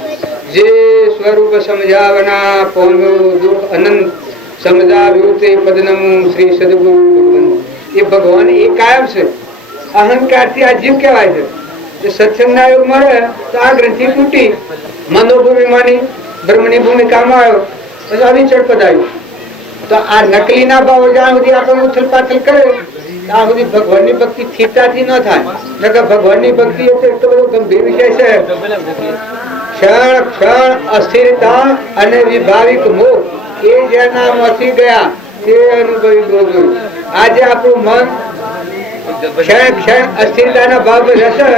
જે સ્વરૂપ સમજાવના પૌનો દુઃખ અનંત સમજાવ્યું તે પદનમું શ્રી સદગુરુ ભગવાન એ ભગવાન એ કાયમ છે અહંકારથી આ જીવ કહેવાય છે જો સત્સંગના યોગ મળે તો આ ગ્રંથિ તૂટી મનોભૂમિમાંની બ્રહ્મની ભૂમિકામાં આવ્યો પછી અવિચળ પદ આવ્યું તો આ નકલીના ભાવો જ્યાં સુધી આપણે ઉથલ પાથલ કરે ત્યાં સુધી ભગવાનની ભક્તિ થીતાથી ન થાય નકર ભગવાનની ભક્તિ એટલો બધો ગંભીર વિષય છે ક્ષણ ક્ષણ અસ્થિરતા અને વિભાવિક મોહ એ જેના માંથી ગયા તે અનુભવી બોલું આજે આપણું મન ક્ષણ ક્ષણ અસ્થિરતાના ભાવ રહેશે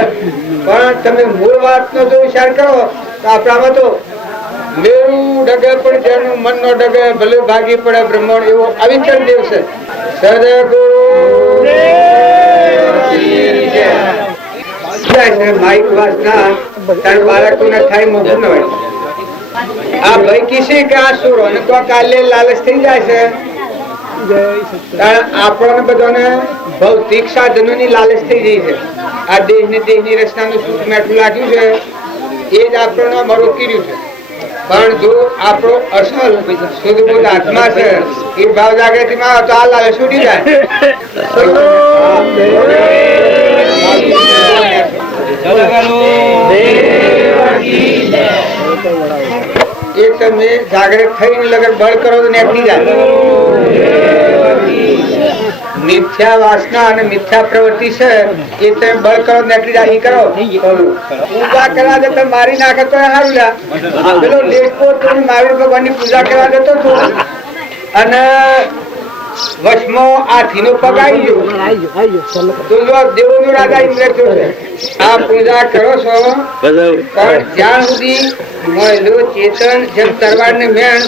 પણ તમે મૂળ વાતનો જો વિચાર કરો તો આપણામાં તો મેરું ડગે પણ જેનું મન નો ડગે ભલે ભાગી પડે બ્રહ્મણ એવો અવિચળ દેવ છે સદગુરુ માઇક વાસના તાર બાળકોને થાય મોઢું ન હોય આ ભય કિસી કે આ સુરો અને તો કાલે લાલચ થઈ જાય છે આપણને બધાને ભૌતિક સાધનોની લાલચ થઈ ગઈ છે આ દેહની રચનાનું સુખ મેઠું લાગ્યું છે એ જ આપણને મરો કર્યું છે પણ જો આપણો અસલ શુદ્ધ બોધ આત્મા છે એ ભાવ જાગૃતિમાં તો આ લાલચ છૂટી જાય એ તમે જાગૃત થઈને લગર બળ કરો તો નીકળી જાય મિથ્યા વાસના અને મિથ્યા પ્રવૃત્તિ છે એ તમે બળ કરો નીકળી જાય કરો પૂજા કરવા દે તમે મારી નાખે તો સારું લ્યા પેલો લેખો તમે મહાવીર ભગવાનની પૂજા કરવા દેતો છો અને વશમાં હાથીનો પગ આવી ગયો તો દેવોનો રાજા ઇન્દ્ર થયો છે આ પૂજા કરો છો પણ જ્યાં સુધી મળેલો ચેતન જેમ તરવાડને મેણ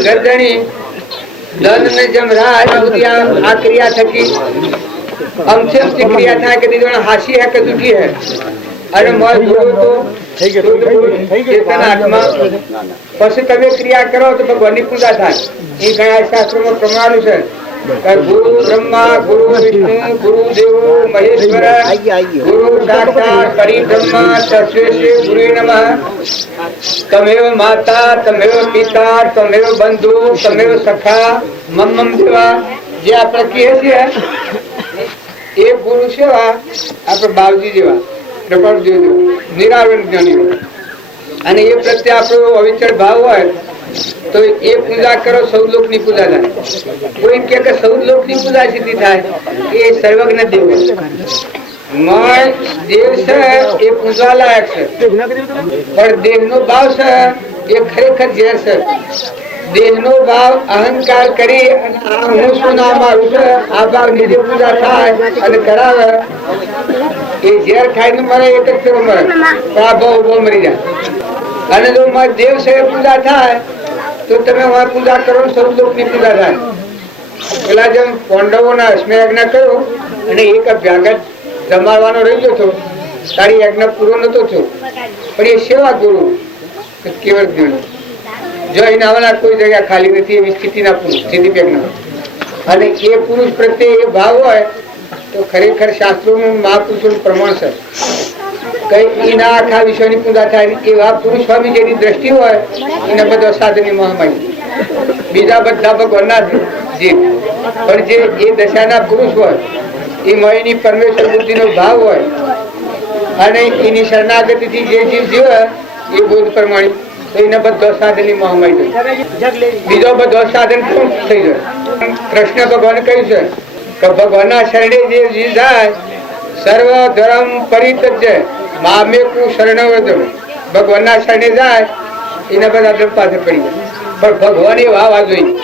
ગરદણી દંડ ને જેમ રાજ સુધી આ ક્રિયા થકી અમથી અમથી ક્રિયા થાય કે દીધો હાસી હે કે દુખી હે અને મોર તો ચેતન આત્મા પછી તમે ક્રિયા કરો તો ભગવાનની પૂજા થાય એ ઘણા શાસ્ત્રોમાં પ્રમાણું છે ગુરુ બ્રહ્મા ગુરુ વિષ્ણુ ગુરુ દેવો મહેશ્વર ગુરુ સાક્ષાત પરિબ્રહ્મ તસ્मै શ્રી ગુરવે નમઃ તમેવ માતા તમેવ પિતા તમેવ બંધુ તમેવ સખા મમ દેવા જે આપણે કહીએ છીએ એ ગુરુ સેવા આપણે બાવજી જેવા કૃપાળુ જેવા નિરાવરણ જ્ઞાની અને એ પ્રત્યે આપણો અવિચળ ભાવ હોય તો એ પૂજા કરો સૌ લોકની પૂજા થાય કોઈ કે સૌ લોકની પૂજા સિદ્ધિ થાય એ સર્વજ્ઞ દેવ દેવ છે એ પૂજવા લાયક છે પણ દેહનો ભાવ છે એ ખરેખર ઝેર છે દેહનો ભાવ અહંકાર કરી અને આ હું શું ના મારું છે આ ભાવ ની પૂજા થાય અને કરાવે એ ઝેર ખાઈને મરે એક જ ફેરો મરે આ ભાવ ઉભો મરી જાય અને જો દેવ છે પૂજા થાય તો તમે પૂજા કરો સૌ લોકની પૂજા થાય પેલા જેમ પાંડવોના અશ્વ યજ્ઞ કર્યો અને એક અભ્યાગત જમાડવાનો રહી ગયો હતો તારી યજ્ઞ પૂરો નતો થયો પણ એ સેવા ગુરુ કેવળ જ્ઞાન જો એના આવવાના કોઈ જગ્યા ખાલી નથી એવી સ્થિતિના પુરુષ સ્થિતિપેગના અને એ પુરુષ પ્રત્યે એ ભાવ હોય તો ખરેખર શાસ્ત્રોનું મહાપુરુષોનું પ્રમાણ છે કઈ એના આખા વિશ્વની પૂજા થાય એવા પુરુષ સ્વામી જેની દ્રષ્ટિ હોય એને બધો સાધનની મહામાઈ બીજા બધા ભગવાનના જીવ પણ જે એ દશાના પુરુષ હોય એ મયની પરમેશ્વર બુદ્ધિનો ભાવ હોય અને એની શરણાગતિથી જે જીવ જીવે એ બોધ પ્રમાણે તો એને બધો સાધનની મોહમાઈ જાય. બીજો બધો સાધન શું થઈ જાય? કૃષ્ણ ભગવાન કહ્યું છે કે ભગવાનના શરણે જે જાય સર્વ ધર્મ પરિત્યજ્ય મામેકુ શરણવ્રતમ. ભગવાનના શરણે જાય એના બધા ધર્મ પાસે પડી જાય. પણ ભગવાન એ વાવા જોઈએ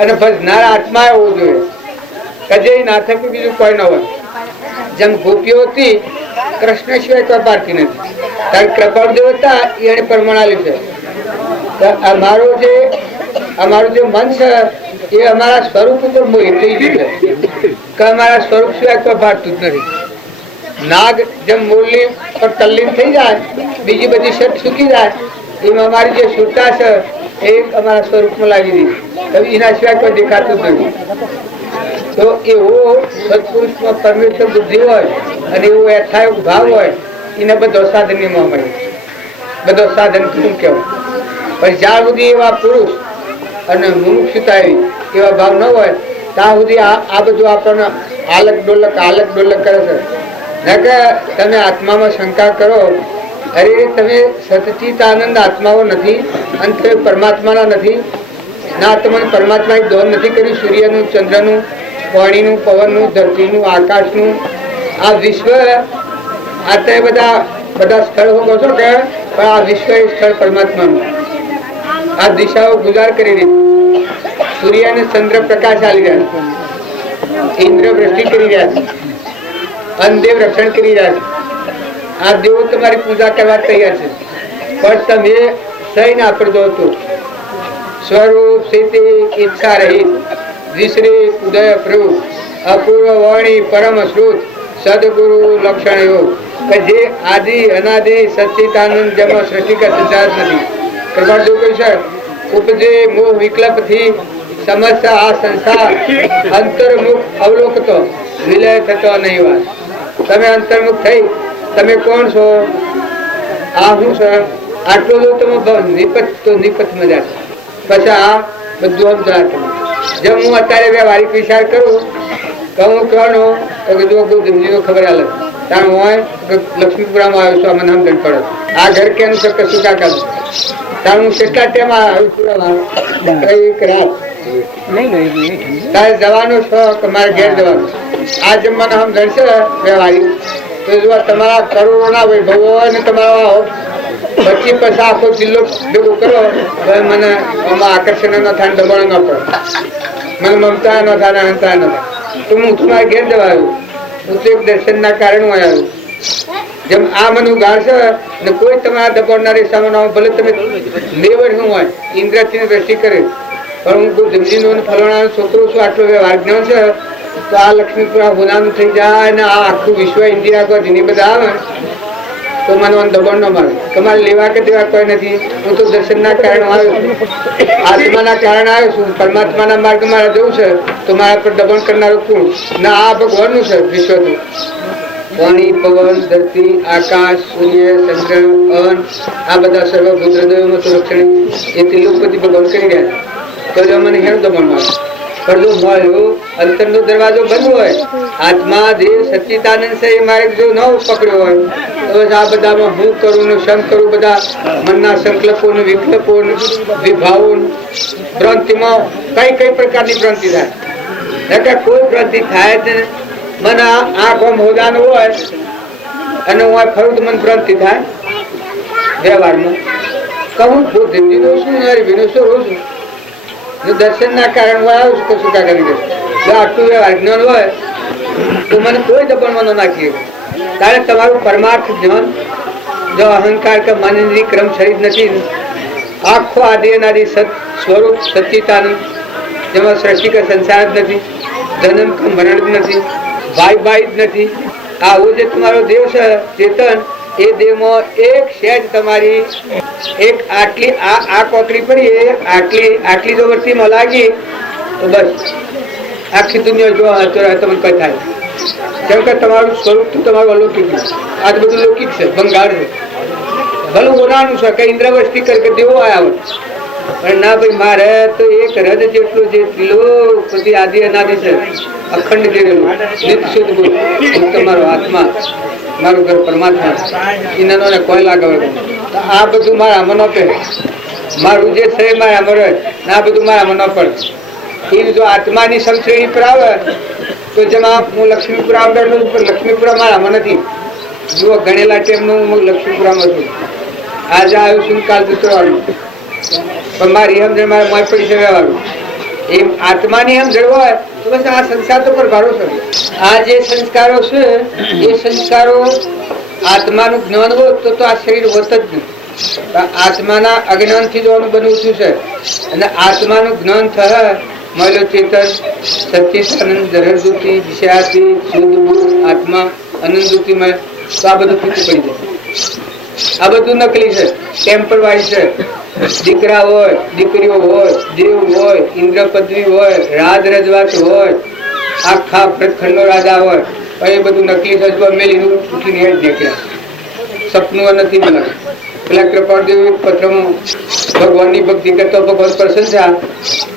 અને ભજનારા આત્મા હોવો જોઈએ. કજે ના થકે બીજું કોઈ ન હોય. જેમ ગોપીઓ હતી કૃષ્ણ સિવાય કોઈ પારતી નથી. તારી કૃપાળ દેવતા એને પરમાણાલી છે. અમારું જે મન છે એ અમારા સ્વરૂપ ઉપર મોહિત થઈ ગયું છે કે અમારા સ્વરૂપ સિવાય કોઈ ભારતું જ નથી. નાગ જેમ મોરલી પર તલ્લીન થઈ જાય, બીજી બધી શર્ટ સૂકી જાય, એમાં અમારી જે સુરતા છે એ અમારા સ્વરૂપમાં લાગી દીધી. એના સિવાય કોઈ દેખાતું જ નથી. તો એવો સત્પુરુષમાં પરમેશ્વર બુદ્ધિ હોય અને એવો યથાયોગ ભાવ હોય એને બધો સાધનની મોહમાઈ. બધો સાધન શું કહેવાય? પણ જ્યાં સુધી એવા પુરુષ અને મુમુક્ષુતા એવા ભાવ ન હોય ત્યાં સુધી આ બધું આપણને આલક ડોલક કરે છે. ના કે તમે આત્મામાં શંકા કરો, અરે તમે સચિત આનંદ આત્માઓ નથી અને તમે પરમાત્માના નથી ના. તમને પરમાત્માએ દોન નથી કર્યું. સૂર્યનું, ચંદ્રનું, પાણીનું, પવનનું, ધરતીનું, આકાશનું, આ વિશ્વ આ તે બધા સ્થળ હું કહો છો કે પણ આ વિશ્વ એ સ્થળ પરમાત્માનું. આ દિશાઓ ગુજાર કરી રહી. સૂર્ય અને ચંદ્ર પ્રકાશ આલી રહ્યા છે, ઇન્દ્ર વૃષ્ટિ કરી રહ્યા છે, અનદેવ રક્ષણ કરી રહ્યા છે. આ દેવો તમારી પૂજા કરવા તૈયાર છે. પણ તમે સહી ના પડતો હતો. સ્વરૂપ સ્થિતિ ઈચ્છા રહિત વિશ્રી ઉદય પ્રભુ અપૂર્વ વાણી પરમ શ્રુત સદગુરુ લક્ષણ યોગ કે જે આદિ અનાદિ સચ્ચિદાનંદ જેમાં સૃષ્ટિ કા સંચાર નથી. પ્રભાત જો કહ્યું છે ઉપજે મોહ વિકલ્પ થી સમસ્ત આ સંસાર અંતર્મુખ અવલોકતો વિલય થતો નહીં. વાત તમે અંતર્મુખ થઈ તમે કોણ છો? આ હું છે આટલું જો તમે નિપત તો નિપત મજા છે. પછી આ બધું સમજાય તમે. જેમ હું અત્યારે વ્યવહારિક વિચાર કરું તો હું કહેવાનો તો જો ધમજીનો ખબર હાલે ત્યાં હોય લક્ષ્મીપુરામાં આવ્યો છું. મને સમજણ પડે આ ઘર કેમ છે કશું કાકા ત્યાં હું કેટલા ટાઈમ આવ્યું એક રાત તારે જવાનું શોખ મારે ઘેર જવાનું. આ જેમ મને સમજણ છે વ્યવહારિક તો જો તમારા કરોડોના વૈભવો હોય ને તમારા પછી આખો જિલ્લો ભેગો કરો તો મને આમાં આકર્ષણ ન થાય, દબાણ ન પડે, મને મમતા ન થાય, અહંતા ન થાય. તો હું તમારે ઘેર જવા આવ્યું. હું તો એક દર્શનના કારણે હું આવ્યું. જેમ આ મને ગાળ છે ને કોઈ તમારા દબાણના રેસામાં ભલે તમે લેવર શું હોય ઇન્દ્રથી દ્રષ્ટિ કરે પણ હું કોઈ જમજીનો ફલવાના છોકરો છું આટલો વ્યવહાર જ્ઞાન છે તો આ લક્ષ્મીપુરા હોનાનું થઈ જાય ને આ આખું વિશ્વ ઇન્ડિયા કોઈ જેની બધા આવે તો મને દબાણ ન મારે. તમારે લેવા કે દેવા કોઈ નથી. હું તો દર્શનના કારણે આવ્યો છું, આત્માના કારણે આવ્યો છું. પરમાત્માના માર્ગ મારે જવું છે તો મારા પર દબાણ કરનારું કોણ? ના આ ભગવાનનું છે વિશ્વનું. પાણી, પવન, ધરતી, આકાશ, સૂર્ય, ચંદ્ર, અન આ બધા સર્વભૂતદેવોમાં તો રક્ષણ એ ત્રિલોકપતિ ભગવાન કરી રહ્યા તો જ મને હેણ દબાણ મારે. પણ જો મળ્યો અંતરનો દરવાજો બંધ હોય આત્મા દેહ સચ્ચિદાનંદ છે એ માર્ગ જો ન પકડ્યો હોય તો આ બધામાં હું કરું ને શમ કરું બધા મનના સંકલ્પો ને વિકલ્પો ને વિભાવો ભ્રાંતિમાં કઈ પ્રકારની ભ્રાંતિ થાય. કોઈ ભ્રાંતિ થાય જ મને આંખ હોદાનું હોય અને હું આ ફરું તો મને ભ્રાંતિ થાય વ્યવહારમાં. કહું ધીમજીનો શું વિનોશો રહું છું દર્શનના કારણે હું આવ્યું છું કશું કાકા કરી જો આટલું વ્યવહાર જ્ઞાન હોય તો મને કોઈ દબાણમાં ન નાખીએ. ત્યારે તમારું પરમાર્થ જ્ઞાન જો અહંકાર કે મનની ક્રમ શરીર નથી આખો આદિ અનાદિ સત સ્વરૂપ સચ્ચિદાનંદ જેમાં સૃષ્ટિ કે સંસાર જ નથી, જન્મ કે મરણ જ નથી, ભાઈ જ નથી. આવો જે તમારો દેવ છે ચેતન એ દેહમાં એક સહેજ તમારી એક આટલી આ કોકડી પડી આટલી જો વર્તીમાં લાગી તો બસ આખી દુનિયા જો તમને કઈ થાય. કેમ કે તમારું સ્વરૂપ તો તમારું અલૌકિક છે. આ તો બધું લૌકિક છે, બંગાળ છે. ભલું બોલાવાનું છે કે ઇન્દ્રવૃષ્ટિ કરી કે દેવો આવ્યા હોય પણ ના ભાઈ મારે તો એક રજ જેટલું જે ત્રિલોકપતિ આદિ અનાદિ છે અખંડ જેલું નિત્ય શુદ્ધ ગુરુ તમારો આત્મા મારું ઘર પરમાત્મા એનાનો કોઈ લાગવે તો આ બધું મારા આમાં ન પડે મારું જે છે મારા આમાં રહે આ બધું મારા આમાં ન પડે એ જો આત્માની સમશ્રેણી પર આવે તો જેમાં હું લક્ષ્મીપુર આવડે લક્ષ્મીપુરા મારા આમાં નથી જુઓ ગણેલા ટેમનું હું લક્ષ્મીપુરામાં છું આજે આવ્યું છું કાલ દુસરવાનું પણ મારી સમજણ મારે મોય પૈસા વ્યવહારું એમ આત્માની સમજણ હોય તો બસ આ સંસ્કાર તો પર ભરોસો આ જે સંસ્કારો છે એ સંસ્કારો આત્માનું જ્ઞાન હોય તો આ શરીર હોત જ નહીં આત્માના અજ્ઞાનથી જ આનું બનવું શું છે અને આત્માનું જ્ઞાન થાય મળ્યો ચેતન સચ્ચિદાનંદ ધરજ્યોતિ દિશાથી શુદ્ધ આત્મા અનંતમય તો આ બધું ફીકું પડી જાય આ બધું નકલી છે ટેમ્પરવારી છે દીકરા હોય દીકરીઓ હોય દેવ હોય ઇન્દ્ર પદવી હોય રાજ રજવાત હોય આખા ભરતખંડનો રાજા હોય પણ એ બધું નકલી સજવા મેલીનું ઉઠીને હેઠ દેખ્યા સપનું નથી બનાવ્યું પેલા કૃપાળદેવ પત્રમાં ભગવાનની ભક્તિ કરતો ભગવાન પ્રસન્ન થયા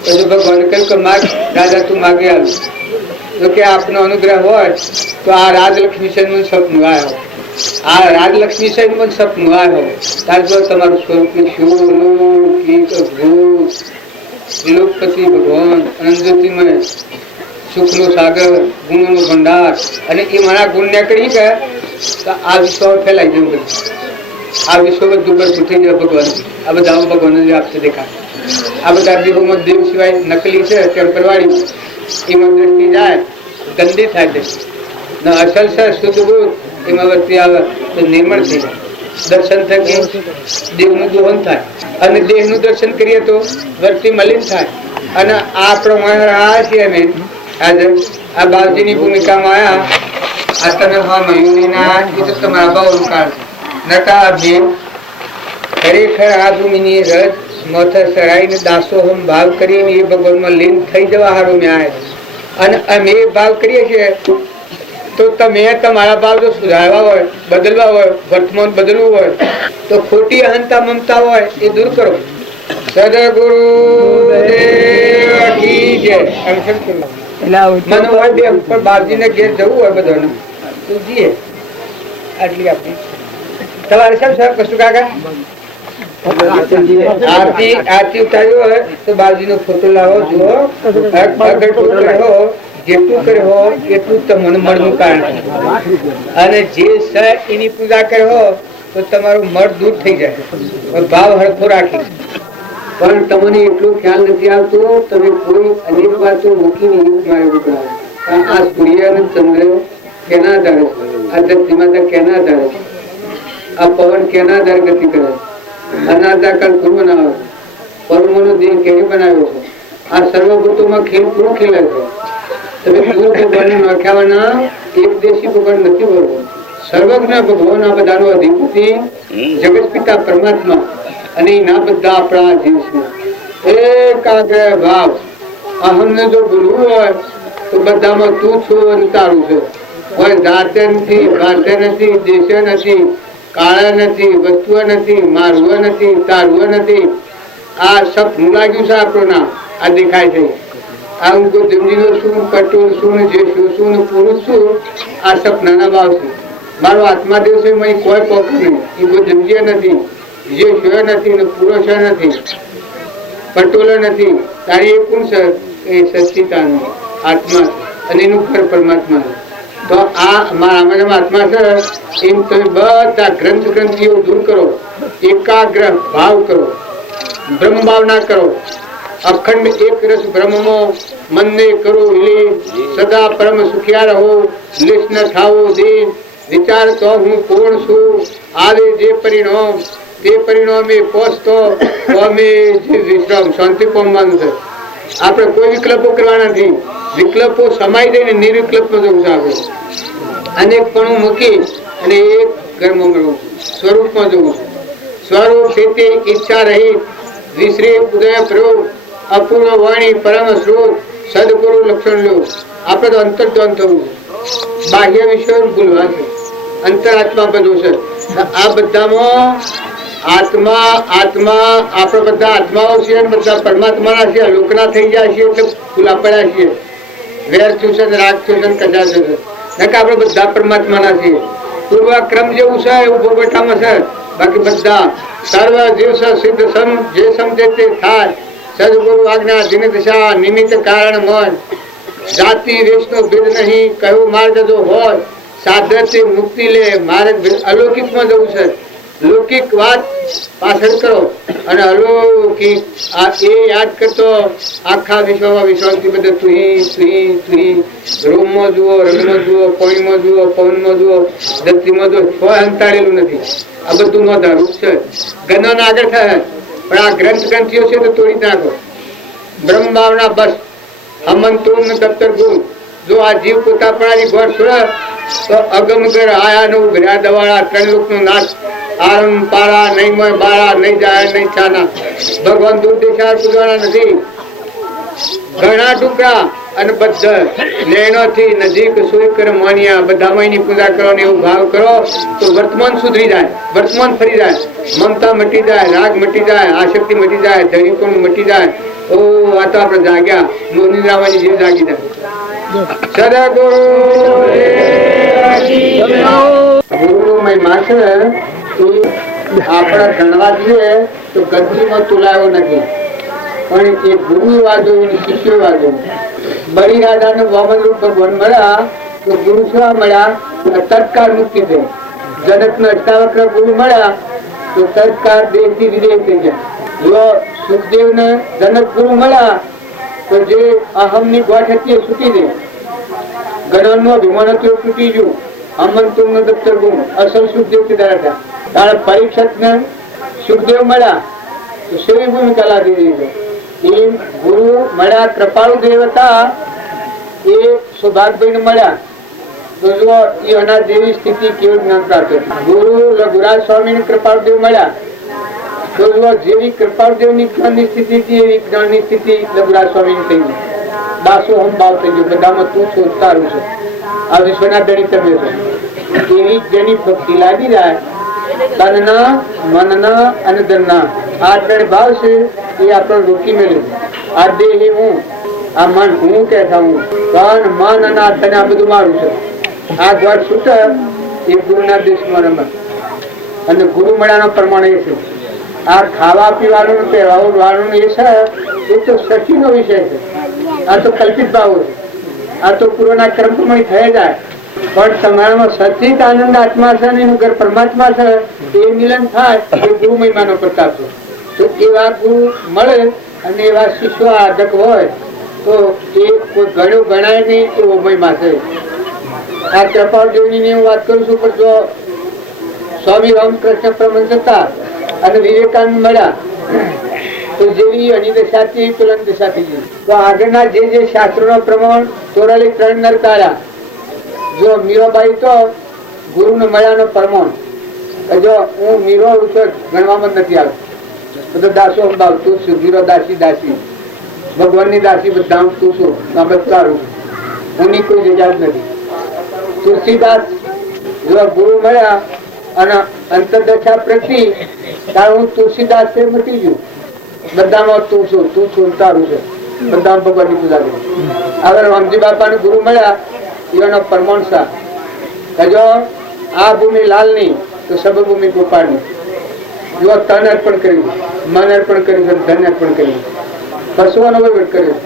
પછી ભગવાને કહ્યું કે માગ રાજા તું માગે આવ્યું તો કે આપનો અનુગ્રહ હોય તો આ રાજલક્ષ્મી સૈન સપનું આવ્યો આ રાજલક્ષ્મી સૈન પણ સપનું આવ્યો તાર જો તમારું સ્વરૂપ ત્રિલોકપતિ ભગવાન અનંતમય સુખનો સાગર ગુણનો ભંડાર અને એ મારા ગુણ નીકળી ગયા તો આ વિશ્વ ફેલાઈ જવું બધું આ વિશ્વ બધું પર ઉઠી જાય ભગવાન આ બધા ભગવાન આપશે દેખાય આ બધા દેવોમાં દેવ સિવાય નકલી છે ટેમ્પરવાળી એમાં દ્રષ્ટિ જાય ગંદી થાય છે ને અસલ છે શુદ્ધ ગુરુ એમાં વર્તી આવે તો નિર્મળ થઈ જાય દર્શન થકી દેવનું દોહન થાય અને દેહનું દર્શન કરીએ તો વર્તી મલિન થાય અને આ પ્રમાણે આ છીએ અમે આજે આ બાવજીની ભૂમિકામાં આવ્યા આ તમે હા મયુરીના એ તો તમારા ભાવનું કારણ નકા બેન ખરેખર આ ભૂમિની રજ મોથર સરાઈને દાસોહમ ભાવ કરીને એ ભગવાનમાં લીન થઈ જવા હારું મેં આવ્યા અને અમે ભાવ કરીએ છીએ તો તમે તમારા ભાવ જો સુધારવા હોય બદલવા હોય વર્તમાન બદલવું હોય તો ખોટી અહંતા મમતા હોય એ દૂર કરો સદગુરુ દેવ કી જય મને હોય બે ઉપર બાપજીને ઘેર જવું હોય બધાને તો જઈએ આટલી આપણી તમારે કેમ સાહેબ કશું કાકા આરતી ઉતાર્યો હોય તો બાપજીનો ફોટો લાવો જુઓ અગર ફોટો લાવો જેટલું કર્યો એટલું તમને મળનું કારણ અને જે છે એની પૂજા કર્યો તો તમારું મળ દૂર થઈ જાય ભાવ હરખો રાખી પણ તમને એટલું ખ્યાલ નથી આવતો તમે કોઈ અનેક વાતો મૂકીને મારે ઉકળાવો આ સૂર્ય અને ચંદ્ર કેના આધારે આ ધરતીમાં કેના આધારે આ પવન કેના આધારે ગતિ કરે અનાદાકાળ કોણ બનાવે પરમોનો દેહ કેવી બનાવ્યો છે આ સર્વભૂતોમાં ખેલ કોણ ખેલે છે તમે ભગવાન નાખ્યાવાના એક દેશી ભગવાન નથી બોલવો સર્વજ્ઞ ભગવાન આ બધાનો અધિપતિ જગત પિતા પરમાત્મા અને ના બધા આપણા જીવ છે એકાગ્ર ભાવ અહમને જો બોલવું હોય તો બધામાં તું છું અને તારું છે કોઈ જાતે નથી ભાતે નથી દેશે નથી કાળા નથી વસ્તુઓ નથી મારવો નથી તારવો નથી આ સપનું લાગ્યું છે આપણું નામ આ દેખાય છે આ હું કોઈ જમીનો શું પટોળ શું જે શું પુરુષ શું આ સપનાના ભાવ છે મારો આત્મા દેવ છે કોઈ પોક નહીં એ કોઈ જમજીએ નથી જે શિવ નથી ને પુરુષ નથી પટોલો નથી તારી એ કોણ છે એ સચ્ચિદાનંદ આત્મા અને એનું ઘર પરમાત્મા તો આ મારા આત્મા છે એમ તમે બધા ગ્રંથિઓ દૂર કરો એકાગ્ર ભાવ કરો બ્રહ્મ ભાવના કરો અખંડ એક રસ બ્રહ્મમાં મનને કરો વિલીન સદા પરમ સુખિયા રહો નિશ ન થાવો દીન વિચાર તો હું કોણ છું આવે જે પરિણામ તે પરિણામે પહોંચતો તો અમે જે વિશ્રામ શાંતિ પામવાનું છે આપણે કોઈ વિકલ્પો કરવાના નથી વિકલ્પો સમાઈ જઈને નિર્વિકલ્પમાં જવું છે આપણે અનેક પણ મૂકી અને એક કર્મમાં મળવું સ્વરૂપમાં જવું છે સ્વરૂપ છે ઈચ્છા રહી વિશ્રી ઉદય પ્રયોગ અપૂર્વ વાણી પરમ સ્રોત સદગુરુ લક્ષણ લો આપણે તો અંતર્ધ્યાન થવું છે બાહ્ય વિષયો ભૂલવા છે અંતરાત્મા બધું છે આ બધામાં આત્મા આત્મા આપણે બધા આત્માઓ છીએ અને બધા પરમાત્માના છીએ. લોકના થઈ ગયા છીએ એટલે ખુલ્લા પડ્યા છીએ. વેર થયું છે રાગ થયું છે કચા થયું છે. આપણે બધા પરમાત્માના છીએ. પૂર્વ ક્રમ જેવું છે એવું ભોગવટામાં છે. બાકી બધા સર્વ જીવ સિદ્ધ સમ જે સમજે તે થાય. સદગુરુ આજ્ઞા દિન દિશા નિમિત્ત કારણ મન જાતિ વેશનો ભેદ નહીં કયો માર્ગ જો હોય સાધનથી મુક્તિ લે. માર્ગ અલૌકિકમાં જવું છે. લૌકિક વાત પાછળ કરો અને અલૌકિક આ એ યાદ કરતો આખા વિશ્વમાં વિશ્વાસથી બધે તુહી રૂમમાં જુઓ, રંગમાં જુઓ, પાણીમાં જુઓ, પવનમાં જુઓ, ધરતીમાં જુઓ, કોઈ અંતાડેલું નથી. આ બધું નોંધારું છે. ગણન આગળ થાય પણ આ ગ્રંથિઓ છે તો તોડી નાખો. બ્રહ્મ ભાવના બસ અમંતુમ દફતર ગુરુ. જો આ જીવ પોતા પણ ગોળ છોડે તો અગમગર આયા નું ભર્યા દવાળા ત્રણ લોક નું નાશ. આરમ પારા નહીં મોય બારા નહીં જાય નહીં છાના. ભગવાન દૂર દેશા પૂજવાના નથી. ઘણા ટુકડા અને બધા લેણોથી નજીક સોય કર માન્યા. બધામાં એની પૂજા કરો ને એવું ભાવ કરો તો વર્તમાન સુધરી જાય, વર્તમાન ફરી જાય, મમતા મટી જાય, રાગ મટી જાય, આસક્તિ મટી જાય, ધૈર્યપણ મટી જાય. ઓ આ તો આપણે જાગ્યા મોની રાવાની જેમ જાગી જાય. સદગુરુ ગુરુમય માથે આપણા ગણવા જઈએ તો ગંદકીમાં તુલાયો નથી. પણ એ ગુરુ વાજો શિષ્યો વાજો. બળી રાજાને વામન રૂપ ભગવાન મળ્યા તો ગુરુ શું મળ્યા? તત્કાળ મુક્તિ થઈ. જનકને અષ્ટાવક્ર ગુરુ મળ્યા તો તત્કાળ દેશથી વિદેશ થઈ ગયા. જો સુખદેવને જનક ગુરુ મળ્યા તો જે અહમની ગોઠ હતી એ છૂટી ગઈ. ગણનનું અભિમાન હતું એ છૂટી ગયું. અમંતુમ દફતર ગુરુ અસલ સુખદેવ કીધા હતા. તારે પરીક્ષિતને સુખદેવ મળ્યા તો સેવી ભૂમિકા લાગી રહી છે. એ ગુરુ મળ્યા કૃપાળુ દેવ હતા. એ સૌભાગભાઈ ને મળ્યા તો જો એ અનાજ જેવી સ્થિતિ કેવી જ્ઞાન પ્રાપ્ત. ગુરુ લઘુરાજ સ્વામી ને કૃપાળુ દેવ મળ્યા તો જો જેવી કૃપાળુ દેવ ની જ્ઞાનની સ્થિતિ હતી એવી જ્ઞાનની સ્થિતિ લઘુરાજ સ્વામી ની થઈ ગઈ. દાસો હમ ભાવ થઈ ગયો. બધામાં તું છું તારું છે. આ વિશ્વના દળી તમે છો. એવી જેની ભક્તિ લાગી જાય તનના મનના અને ધનના આ ત્રણ ભાવ છે એ આપણે રોકી મેળવ્યું. આ દેહ હું, આ મન હું કહેતા હું, તન મન અને આ તને આ બધું મારું છે. આ ગોળ છૂટે એ ગુરુના દેશમાં રમત. અને ગુરુ મળ્યાનો પ્રમાણ એ છે. આ ખાવા પીવાનું પહેરવાનું એ છે એ તો સચીનો વિષય છે. આ તો કલ્પિત ભાવો છે. આ તો પૂર્વના કર્મ પ્રમાણે થઈ જાય. પણ તમારામાં સચિત આનંદ આત્મા છે ને એનું ઘર પરમાત્મા છે એ મિલન થાય એ ગુરુ મહિમાનો પ્રતાપ છે. તો એવા ગુરુ મળે અને એવા શિષ્યો આદક હોય તો એ કોઈ ગણ્યો ગણાય નહીં એવો મહિમા છે. આ કૃપાળદેવની હું વાત કરું છું. પણ જો સ્વામી રામકૃષ્ણ પરમહંસ હતા અને વિવેકાનંદ મળ્યા તો જેવી અનિદશાથી તુલન દશા થઈ ગઈ. તો આગળના જે શાસ્ત્રોનો પ્રમાણ 43 નર તાર્યા. જો મીરાબાઈ તો ગુરુને મળ્યાનો પ્રમાણ. જો હું મીરો ગણવામાં નથી આવતો. બધો દાસો અંબાવ તું છું. મીરો દાસી દાસી ભગવાનની દાસી બધા તું છું. તારું હું કોઈ જગ્યા જ નથી. તુલસીદાસ જો ગુરુ મળ્યા અને અંતરદશા પ્રતિ ત્યારે હું તુલસીદાસ મટી ગયું. બધામાં તું છું તારું છે. બધામાં ભગવાનની પૂજા કરી. હવે રામજી બાપાને ગુરુ મળ્યા એનો પ્રમાણ સા જો આ ભૂમિ લાલની તો સર્વભૂમિ ગોપાળની. જો તન અર્પણ કર્યું, મન અર્પણ કર્યું, ધન અર્પણ કર્યું, પશુઓનો વહીવટ કર્યો,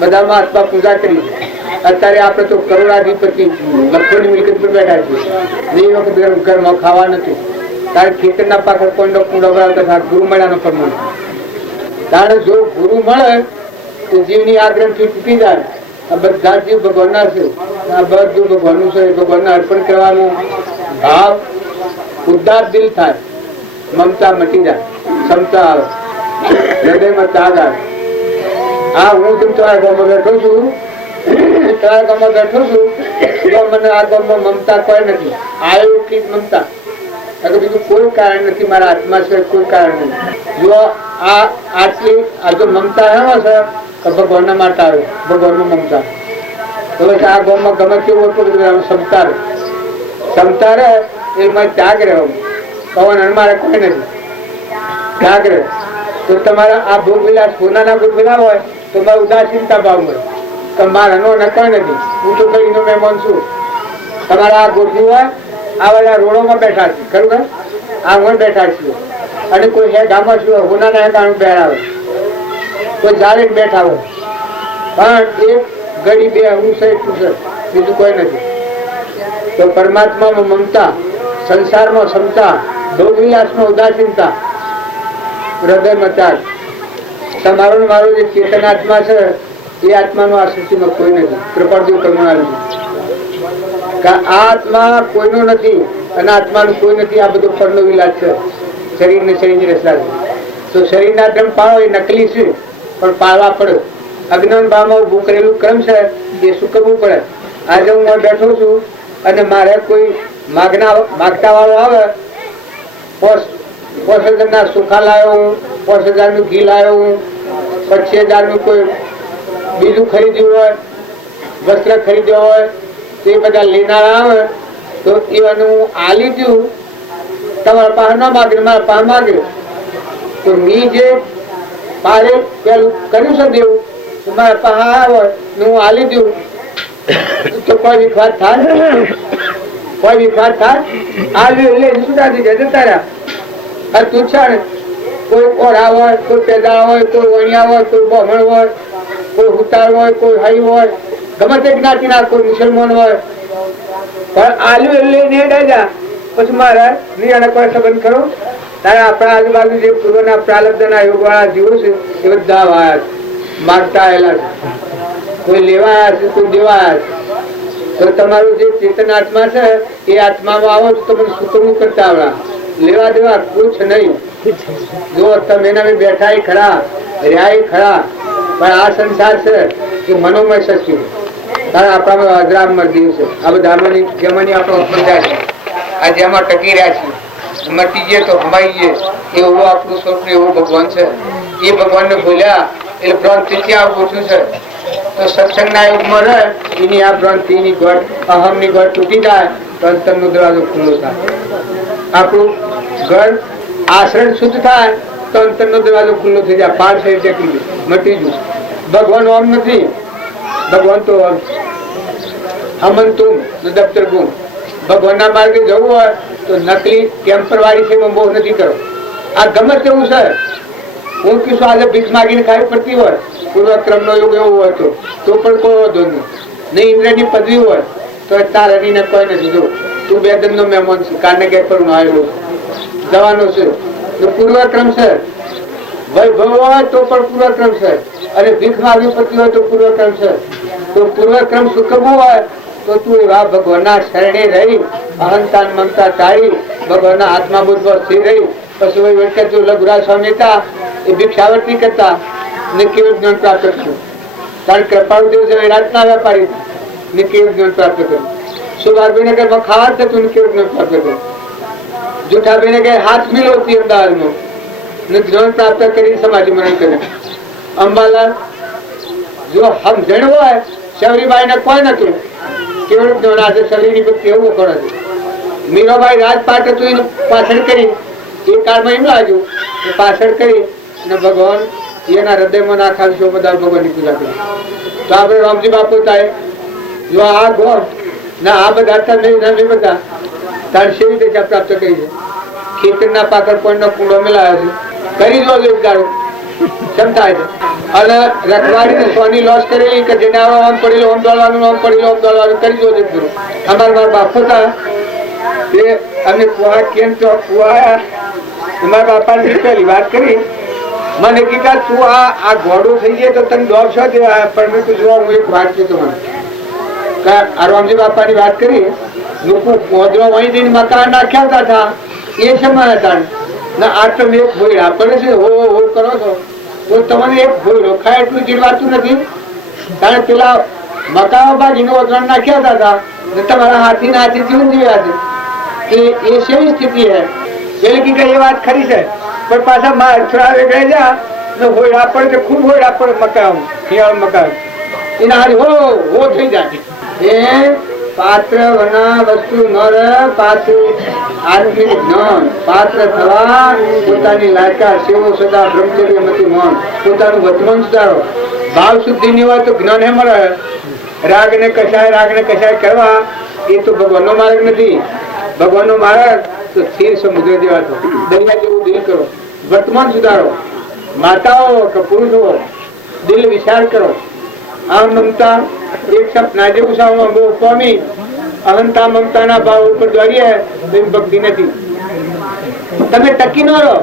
બધામાં આત્મા પૂજા કરી. અત્યારે આપણે તો કરોડાધિપતિ લખોની મિલકત પર બેઠા છીએ. એ વખત ઘરમાં ખાવા નથી. તારે ખેતરના પાછળ કોઈનો કુંડો ભરાવતા ગુરુ મળ્યાનો પ્રમાણ. તારે જો ગુરુ મળે તો જીવની આ ગ્રંથિ તૂટી જાય. આ બધા જીવ ભગવાનના છે. આ બધું ભગવાનનું છે. ભગવાનને અર્પણ કરવાનું ભાવ ઉદાર દિલ થાય. મમતા મટી જાય, ક્ષમતા આવે, હૃદયમાં ત્યાગ આવે. આ હું તમારા ગામમાં બેઠો છું. તમારા ગામમાં બેઠો છું તો મને આ ગામમાં મમતા કોઈ નથી. આવ્યો એટલી જ મમતા. બીજું કોઈ કારણ નથી. મારા આત્મા છે કોઈ કારણ નથી. જો આ આટલી આ જો મમતા એમાં છે તો ભગવાનના માટે આવે. ભગવાનનું મમતા તો આ ગામમાં ગમે તેવું હતું ક્ષમતા રહે. ક્ષમતા રહે એમાં ત્યાગ રહ્યો. પવન મારે કોઈ નથી. જાગ્રત. તો તમારા આ ભોગ વિલાસ સોનાના ગોઠવેલા હોય તો મારે ઉદાસીનતા ભાવ મળે કે મારાનો નકર નથી, હું તો કઈ નો મહેમાન છું. તમારા આ ગોઠવી હોય આ બધા રોડોમાં બેઠા છે, ખરું આ હું બેઠા છીએ, અને કોઈ હે ગામમાં શું હોનાના હેકાણું બેઠા હોય, કોઈ જાળે બેઠા હોય, પણ એક ઘડી બે હું છે બીજું કોઈ નથી. તો પરમાત્મામાં મમતા, સંસારમાં ક્ષમતા, ભોગ વિલાસમાં ઉદાસીનતા, હૃદયમાં ત્યાગ. તમારો ને મારો જે ચેતન આત્મા છે એ આત્માનો આ સૃષ્ટિમાં કોઈ નથી. કૃપાળદેવ કરુણાલુ આ આત્મા કોઈનો નથી અને આત્માનું કોઈ નથી. આ બધો પરનો વિલાસ છે, શરીર ને શરીરની રચના છે. તો શરીરના ધર્મ પાળો એ નકલી છે, પણ પાળવા પડે. અજ્ઞાન ભાવમાં ઉભું કરેલું ક્રમ છે એ શું કરવું પડે. આજે હું બેઠો છું અને મારે કોઈ માગતા વાળો આવે, 5,000 સુખા લાવ્યો હું, 5,000 ઘી લાવ્યો હું, 25,000 કોઈ બીજું ખરીદ્યું હોય, વસ્ત્ર ખરીદ્યો હોય, તો એ બધા લેનારા આવે તો એવાનું હું આલી દઉં. તમારા પાસે ન માગે, મારા પાસે માગે તો મી જે પારે પેલું કર્યું છે દેવું, મારા પાસે આવે હું આલી દઉં તો કોઈ વિખવાદ થાય? કોઈ વિખવાદ થાય? આ એટલે સુધારી જાય જતા રહ્યા. તું છે ને કોઈ ઓઢા હોય, કોઈ પેદા હોય, કોઈ વણિયા હોય, કોઈ બ્રાહ્મણ હોય, કોઈ હુતાર હોય, કોઈ હઈ હોય, ગમે તે જ્ઞાતિના, કોઈ મુસલમાન હોય, પણ આલુ એટલે ને દાદા પછી મારા નિર્ણય કોઈ સંબંધ કરો. તારે આપણા આજુબાજુ જે પૂર્વના પ્રાલબ્ધના યોગ વાળા જીવો છે એ બધા વાયા છે, માગતા આવેલા છે, કોઈ લેવા આવ્યા છે, કોઈ દેવા આવ્યા છે. તો તમારું જે ચેતન આત્મા છે એ આત્મામાં આવો તો તમને સુકવણું કરતા આવડા. લેવા દેવા કુછ નહીં. જો તમે એના બેઠા ખરા, રહ્યા ખરા, પણ આ સંસાર છે એ મનોમય શક્તિ. કારણ આપણામાં અજરામર દેવ છે. આ બધા જેમાંની આપણો પ્રજા છે, આ જેમાં ટકી રહ્યા છીએ, મટી જઈએ તો હમાઈ જઈએ એવું આપણું સ્વપ્ન, એવું ભગવાન છે. એ ભગવાનને ભૂલ્યા એટલે ભ્રાંતિથી આ પૂછ્યું છે. તો સત્સંગના યુગમાં રહે એની આ ભ્રાંતિની ગોઠ, અહમની ગોઠ તૂટી જાય તો અંતરનો દરવાજો ખુલ્લો થાય. આપણું ઘર આશ્રય શુદ્ધ થાય તો અંતરનો દરવાજો ખુલ્લો થઈ જાય. 5 શરીર ટેકરી મટી જશે. ભગવાન આમ નથી. ભગવાન તો હમંતુમ દફતર ગુમ. ભગવાનના માર્ગે જવું હોય તો નકલી ટેમ્પરવારી છે એમાં બહુ નથી કરો. આ ગમે તેવું છે. હું કીધું આજે ભીખ માગીને ખાવી પડતી હોય, પૂર્વક્રમનો યુગ એવો હોય તો પણ કોઈ વધુ નહીં. ઇન્દ્રની પદવી હોય તો તાર હરીને કોઈ નથી. જો તું 2 દિનનો મહેમાન છે, કારણે કે પર આવેલો જવાનો છે તો પૂર્વક્રમ છે. વૈભવ હોય તો પણ પૂર્વક્રમ છે, અને ભીખ માગવી પડતી હોય તો પૂર્વક્રમ છે. તો પૂર્વક્રમ સુખવું હોય તો તું એવા ભગવાનના શરણે રહી, અહંતા મમતા ટાળી, ભગવાનના આત્મા બુદ્ધ પર સ્થિર રહી. પછી લઘુરા સ્વામી હતા એ ભિક્ષાવર્તી કરતા ને કેવું જ્ઞાન પ્રાપ્ત કર્યું. કારણ કૃપાળુદેવ છે રાતના વેપારી ને કેવું જ્ઞાન પ્રાપ્ત કર્યું. સુભાષભાઈનગરમાં ખાવા થતું ને કેવું જ્ઞાન પ્રાપ્ત કર્યું. જુઠાભાઈને હાથ મિલોતી અમદાવાદમાં ને જ્ઞાન પ્રાપ્ત કરી સમાધિ મરણ કર્યું. અંબાલાલ જો સમજણ હોય, શબરીબાઈ ને કોઈ નતું, કેવડું જ્ઞાન આજે શરીરની પર કેવું કરે છે. મીરાબાઈ રાજપાટ હતું એને પાછળ કરી, એ કાળમાં એમ લાગ્યું કે પાછળ કરી અને ભગવાન એના હૃદયમાં નાખાવીશું બધા ભગવાનની પૂજા કરી. તો આપણે રામજી બાપુ થાય જો આ ગોળ ના આ બધા તમે બધા તાર સેવી દિશા પ્રાપ્ત કરી છે. ખેતરના પાકર પણ કુંડો મિલાયો છે, કરી દો ગાળો ક્ષમતા છે. અને રખવાડીને સોની લોસ કરેલી કે જેને આમ પડેલું આમ દોડવાનું, આમ પડેલું આમ દોડવાનું કરી દો છે. અમારા બાપુ હતા તે અમે કુવા કેમ તો કુવા મારા બાપાની પહેલી વાત કરી. મને કીધા તું આ ઘોડો થઈ જાય તો તને દોડ છો દેવા, પણ મેં તું જોવા હું એક વાત છું તમને. રામજી બાપાની વાત કરી. લોકો ગોદરો વહી જઈને મકાન નાખ્યા હતા એ સમય હતા ને આ તમે એક ભોયડા પડે છે હો હો કરો છો તો તમને એક ભોયડો ખાય એટલું ચીડવાતું નથી. કારણ પેલા મકાન બાજીનો વગણ નાખ્યા હતા ને તમારા હાથી હાથી જીવન જીવ્યા છે. એ સેવી સ્થિતિ હે. પેલી કઈ એ વાત ખરી છે, પણ પાછા થોડા વેગળે જા ને હોયડા પડે ખૂબ હોયડા પડે મકાન શિયાળ મકાન એના હારી હો થઈ જાય. એ પાત્ર વના વસ્તુ ન રહે પાત્ર આત્મિક જ્ઞાન પાત્ર થવા પોતાની લાયકા સેવો સદા બ્રહ્મચર્ય મતી મૌન પોતાનું વર્તમાન સુધારો ભાવ શુદ્ધિ ની હોય તો જ્ઞાન એ મળે રાગ ને કશાય કરવા એ તો ભગવાનનો માર્ગ નથી ભગવાનનો માર્ગ તો સ્થિર સમુદ્ર જેવા તો દરિયા જેવું દિલ કરો વર્તમાન સુધારો માતાઓ કે પુરુષો દિલ વિચાર કરો આ મમતા એક સપના જેવું સાવ પામી અહંતા મમતાના ભાવ ઉપર દોડીએ તો ભક્તિ નથી તમે ટકી ન રહો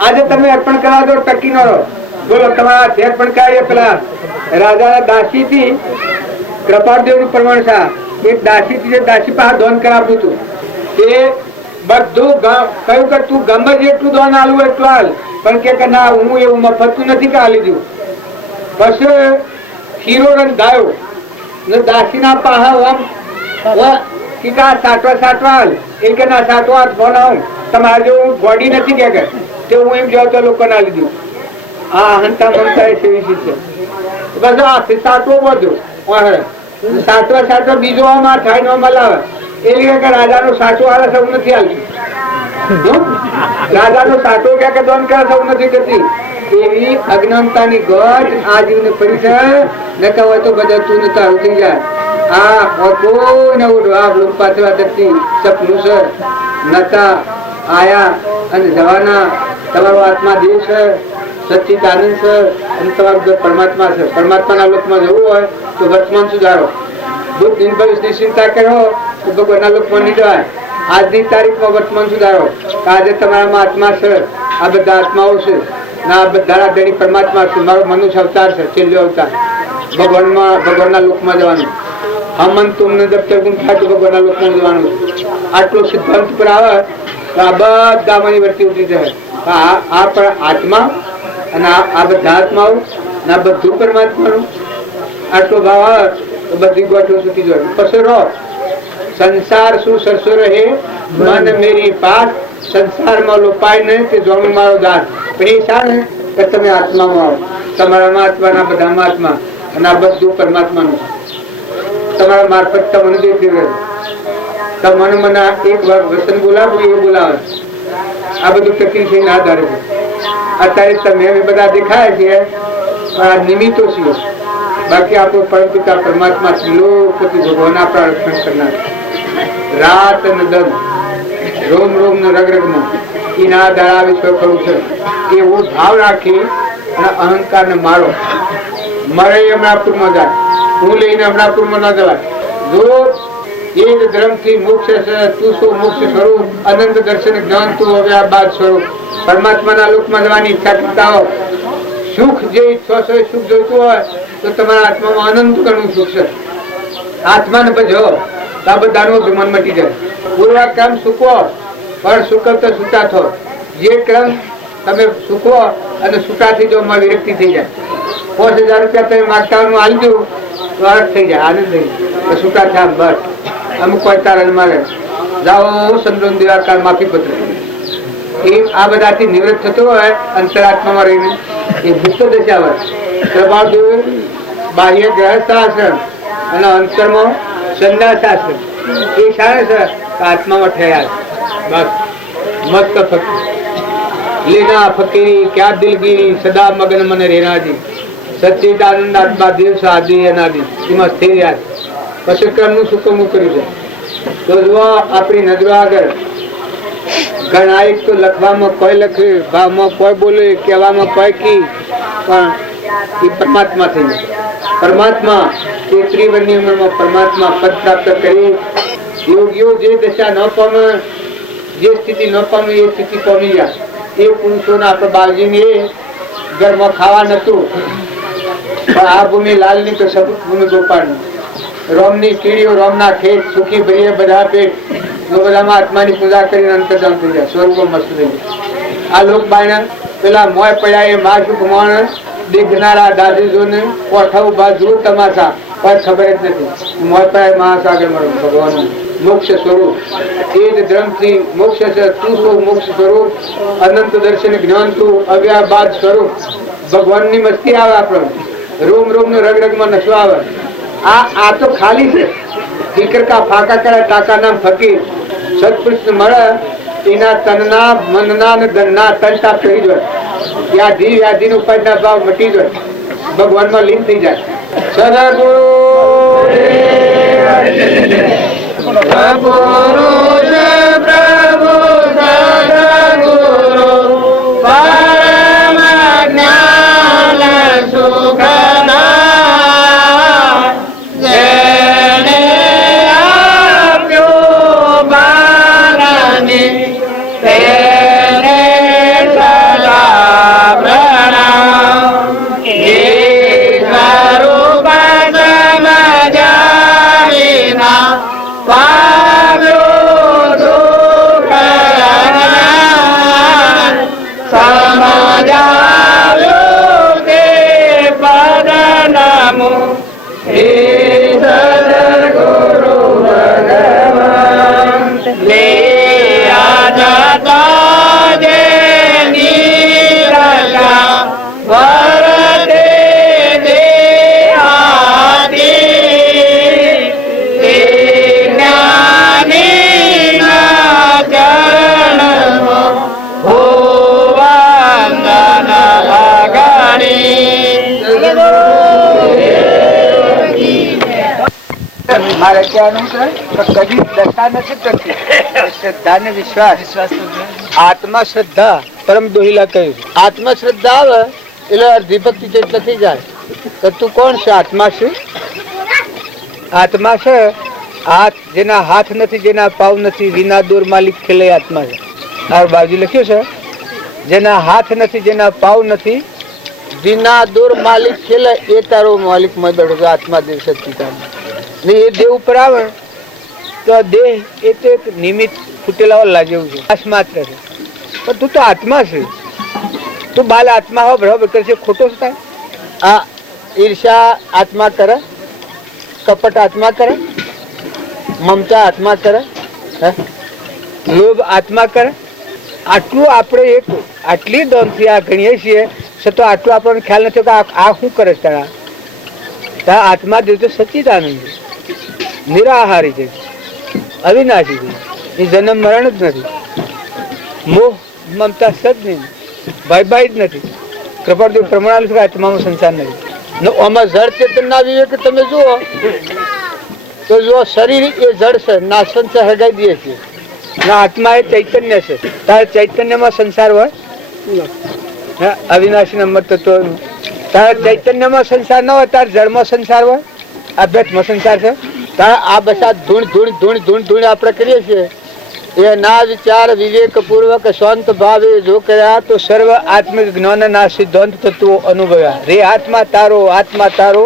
આજે તમે અર્પણ કરવા દો ટકી ન રહો બોલો તમારા હાથે અર્પણ કાર્ય પેલા રાજાના દાસી થી કૃપાદેવ નું પ્રમાણ સા એક દાસી થી દાસી પાસે દોન કરાવ્યું હતું તે બધું કહ્યું કે તું ગમે જેટલું દોન આલું એટલું હાલ પણ કે ના હું એવું મફતું નથી કે હાલી દઉં પછી ખીરો રંધાયો ને દાસીના પાહા સાટવા હાલ એ કે ના સાટવા હાથ ફોન તમારે જો બોડી નથી કે તે હું એમ જાઉં તો લોકો ના લીધું આ હંતા મમતા એ સેવી છે બસ આ સાટવો બધું સાટવા બીજો આમાં થાય નો મલાવે એટલે કે રાજાનો સાચો હાલે સૌ નથી હાલતું રાજાનો સાચો કે દોન કરે સૌ નથી કરતી એવી અજ્ઞાનતાની ગોઠ આ જીવને પડી છે નકા હોય તો બધા તું ને તારું થઈ જાય આ કોઈ ને ઉડવા પાછળ દર્શી સપનું છે નતા આયા અને જવાના તમારો આત્મા દેહ છે સચ્ચિત આનંદ છે અને તમારું પરમાત્મા છે પરમાત્માના લોકમાં જવું હોય તો વર્તમાન સુધારો બુદ્ધ દિન ભવિષ્યની ચિંતા કરો તો ભગવાનના લોકમાં નહીં જવાય આજની તારીખમાં વર્તમાન સુધારો આજે તમારામાં આત્મા છે આ બધા આત્માઓ છે ના બધા ધણી પરમાત્મા છે મારો મનુષ્ય અવતાર છે છેલ્લો અવતાર ભગવાનના લોકમાં જવાનું હમન તુમને દફતર ગુણ થાય તો ભગવાનના લોકમાં જવાનું આટલો સિદ્ધાંત પર આવે તો આ બધા મારી વર્તી ઉતરી જાય આ પણ આત્મા અને આ બધા આત્માઓ ના બધું પરમાત્માનું આટલો ભાવ આવે તો બધી ગોઠો છૂટી જાય પછી રહો સંસાર શું સરસો રહે મન મેરી પાસ સંસારમાં લોપાય નહીં તે જોવાનું મારો દાસ પણ એ શા ને કે તમે આત્મામાં આવો તમારામાં આત્માના બધામાં આત્મા અને આ બધું પરમાત્માનું તમારા મારફત તમને દેખી રહ્યું તમને મને એક વાર વચન બોલાવું એ બોલાવે આ બધું ટકી થઈને આધારે છે અત્યારે તમે અમે બધા દેખાય છે આ નિમિત્તો છીએ બાકી આપણો પરમ પિતા પરમાત્મા ત્રિલોકપતિ ભગવાન આપણા રક્ષણ કરનાર રાત અને દન રોમ રોમ ને રગ રગમાં એના આધાર વિશ્વ કરવું છે એવો ભાવ રાખી અને અહંકાર ને મારો મરે હમણાપુરમાં જાય હું લઈને હમણાપુરમાં ન જવાય જો એ જ ધર્મ થી મોક્ષ છે તું શું મોક્ષ સ્વરૂપ અનંત દર્શન જ્ઞાન તું હવે આ બાદ સ્વરૂપ પરમાત્માના લોકમાં જવાની ઈચ્છા કરતા હો સુખ જે ઈચ્છો છો એ સુખ જોઈતું હોય તો તમારા આત્મામાં અનંત ઘણું સુખ છે આત્માને ભજો આ બધાનું અભિમાન મટી જાય પૂર્વા ક્રમ સુખો પણ સુકવતા છૂટા થો જે ક્રમ તમે સુખો અને છૂટા થઈ જાઓ વિરક્તિ થઈ જાય 5000 રૂપિયા તમે માગતા હાલ દઉં તો અર્થ થઈ જાય આનંદ થઈ જાય છૂટા થયા બસ અમુક કોઈ તારણ મારે જાઓ સંતોન દિવાકાર માફી પત્ર એ આ બધાથી નિવૃત્ત થતો હોય અંતરાત્મામાં રહીને એ મુક્ત દશા હોય પ્રભાવ બાહ્ય ગ્રહસ્થાશ્રમ અને અંતરમાં સંન્યાસાશ્રમ એ શાળા છે આત્મામાં ઠર્યા બસ મસ્ત ફકીર લેના ફકીરી ક્યાં દિલગીરી સદા મગન મને રેનાજી સચ્ચિદાનંદ આત્મા દેવ સાદી અનાદિ એમાં સ્થિર યાદ પછી ક્રમનું સુકમું કર્યું છે તો જો આપણી નજરો આગળ ઘણા એક તો લખવામાં કોઈ લખે ભાવમાં કોઈ બોલે કહેવામાં કોઈ કી પણ એ પરમાત્મા થઈ જાય પરમાત્મા તે ત્રિવર્ણની ઉંમરમાં પરમાત્મા પદ પ્રાપ્ત કરી યોગીઓ જે દશા ન પામે જે સ્થિતિ ન પામે એ સ્થિતિ પામી જાય એ પુરુષોના આપણે બાળજીને ઘરમાં ખાવા નતું પણ આ ભૂમિ લાલની તો સબૂત ભૂમિ ગોપાળની રોમની કીડીઓ રોમના ખેત સુખી ભરીએ બધા પેટ બધામાં આત્માની પૂજા કરીને અંતર્ધાન થઈ જાય સ્વરૂપો મસ્ત થઈ જાય આ લોક બાયણા પેલા મોય પડ્યા એ માં શું કમાણ દેખનારા દાદીજોને કોઠા ઉભા જુઓ તમાશા કોઈ ખબર જ નથી મોય પડ્યા મહાસાગર મળો ભગવાન મોક્ષ સ્વરૂપ એ જ ધર્મથી મોક્ષ છે તું શું મોક્ષ સ્વરૂપ અનંત દર્શન જ્ઞાન તું અવ્યાબાદ સ્વરૂપ ભગવાનની મસ્તી આવે આપણને રોમ રોમ ને રગ રગમાં નશો આવે આ તો ખાલી છે દીકર કા ફાકા કરે ટાકા નામ ફકીર સત્પુરુષ મળે એના તનના મનના ને ધનના તનતા કરી દો વ્યાધિ વ્યાધિ ઉપાયના ભાવ મટી જાય ભગવાનમાં લીન થઈ જાય સદગુરુ મારે કહેવાનું છે તો કદી દશા નથી કરતી શ્રદ્ધા ને વિશ્વાસ આત્મા શ્રદ્ધા પરમ દોહિલા કહ્યું આત્મા શ્રદ્ધા આવે એટલે અડધી ભક્તિ જેટલે થઈ જાય તો તું કોણ છે આત્મા છે આત્મા છે હાથ જેના હાથ નથી જેના પાવ નથી વિના દૂર માલિક ખેલે આત્મા છે આ બાજુ લખ્યું છે જેના હાથ નથી જેના પાવ નથી વિના દૂર માલિક ખેલે એ તારો માલિક મદદ આત્મા દેવ સચિદાનંદ ને એ દેહ ઉપર આવે તો દેહ એ તો એક નિમિત્ત ફૂટેલા વલ્લા જેવું છે આશ માત્ર છે પણ તું તો આત્મા છે તું બાલ આત્મા હો બરાબર કરશે ખોટો જ થાય આ ઈર્ષા આત્મા કરે કપટ આત્મા કરે મમતા આત્મા કરે લોભ આત્મા કરે આટલું આપણે એક આટલી દમથી આ ગણીએ છીએ છતાં આટલું આપણને ખ્યાલ નથી કે આ શું કરે છે તારા આત્મા દેવ તો સચ્ચિદાનંદ નિરાહારી છે અવિનાશી છે એ જન્મ મરણ જ નથી મોહ મમતા સદ નહીં ભાઈ જ નથી કૃપાળદેવ પ્રમાણ છે કે આત્મામાં સંસાર નથી આમાં જળ ચેતન ના વિવેક તમે જુઓ તો જો શરીર એ જળ છે નાશન છે હગાઈ દે છે ના આત્મા એ ચૈતન્ય છે તારે ચૈતન્યમાં સંસાર હોય અવિનાશી નંબર તત્વ તારે ચૈતન્યમાં સંસાર ના હોય તારે જળમાં સંસાર હોય અભ્યાસમાં સંસાર છે તારે આ બધા ધૂણ આપણે કરીએ છીએ એ ના વિચાર વિવેક પૂર્વક શાંત ભાવે જો કર્યા તો સર્વ આત્મિક જ્ઞાન ના સિદ્ધાંત તત્વો અનુભવ્યા રે આત્મા તારો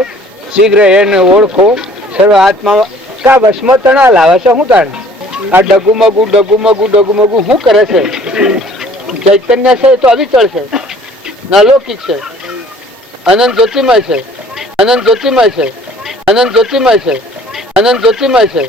શીઘ્ર એને ઓળખો સર્વ આત્મા કા વશમાં તણા લાવે છે શું તાણે આ ડગુમગુ શું કરે છે ચૈતન્ય છે એ તો અવિચળ છે ના લૌકિક છે અનંત જ્યોતિમય છે અનંત જ્યોતિમય છે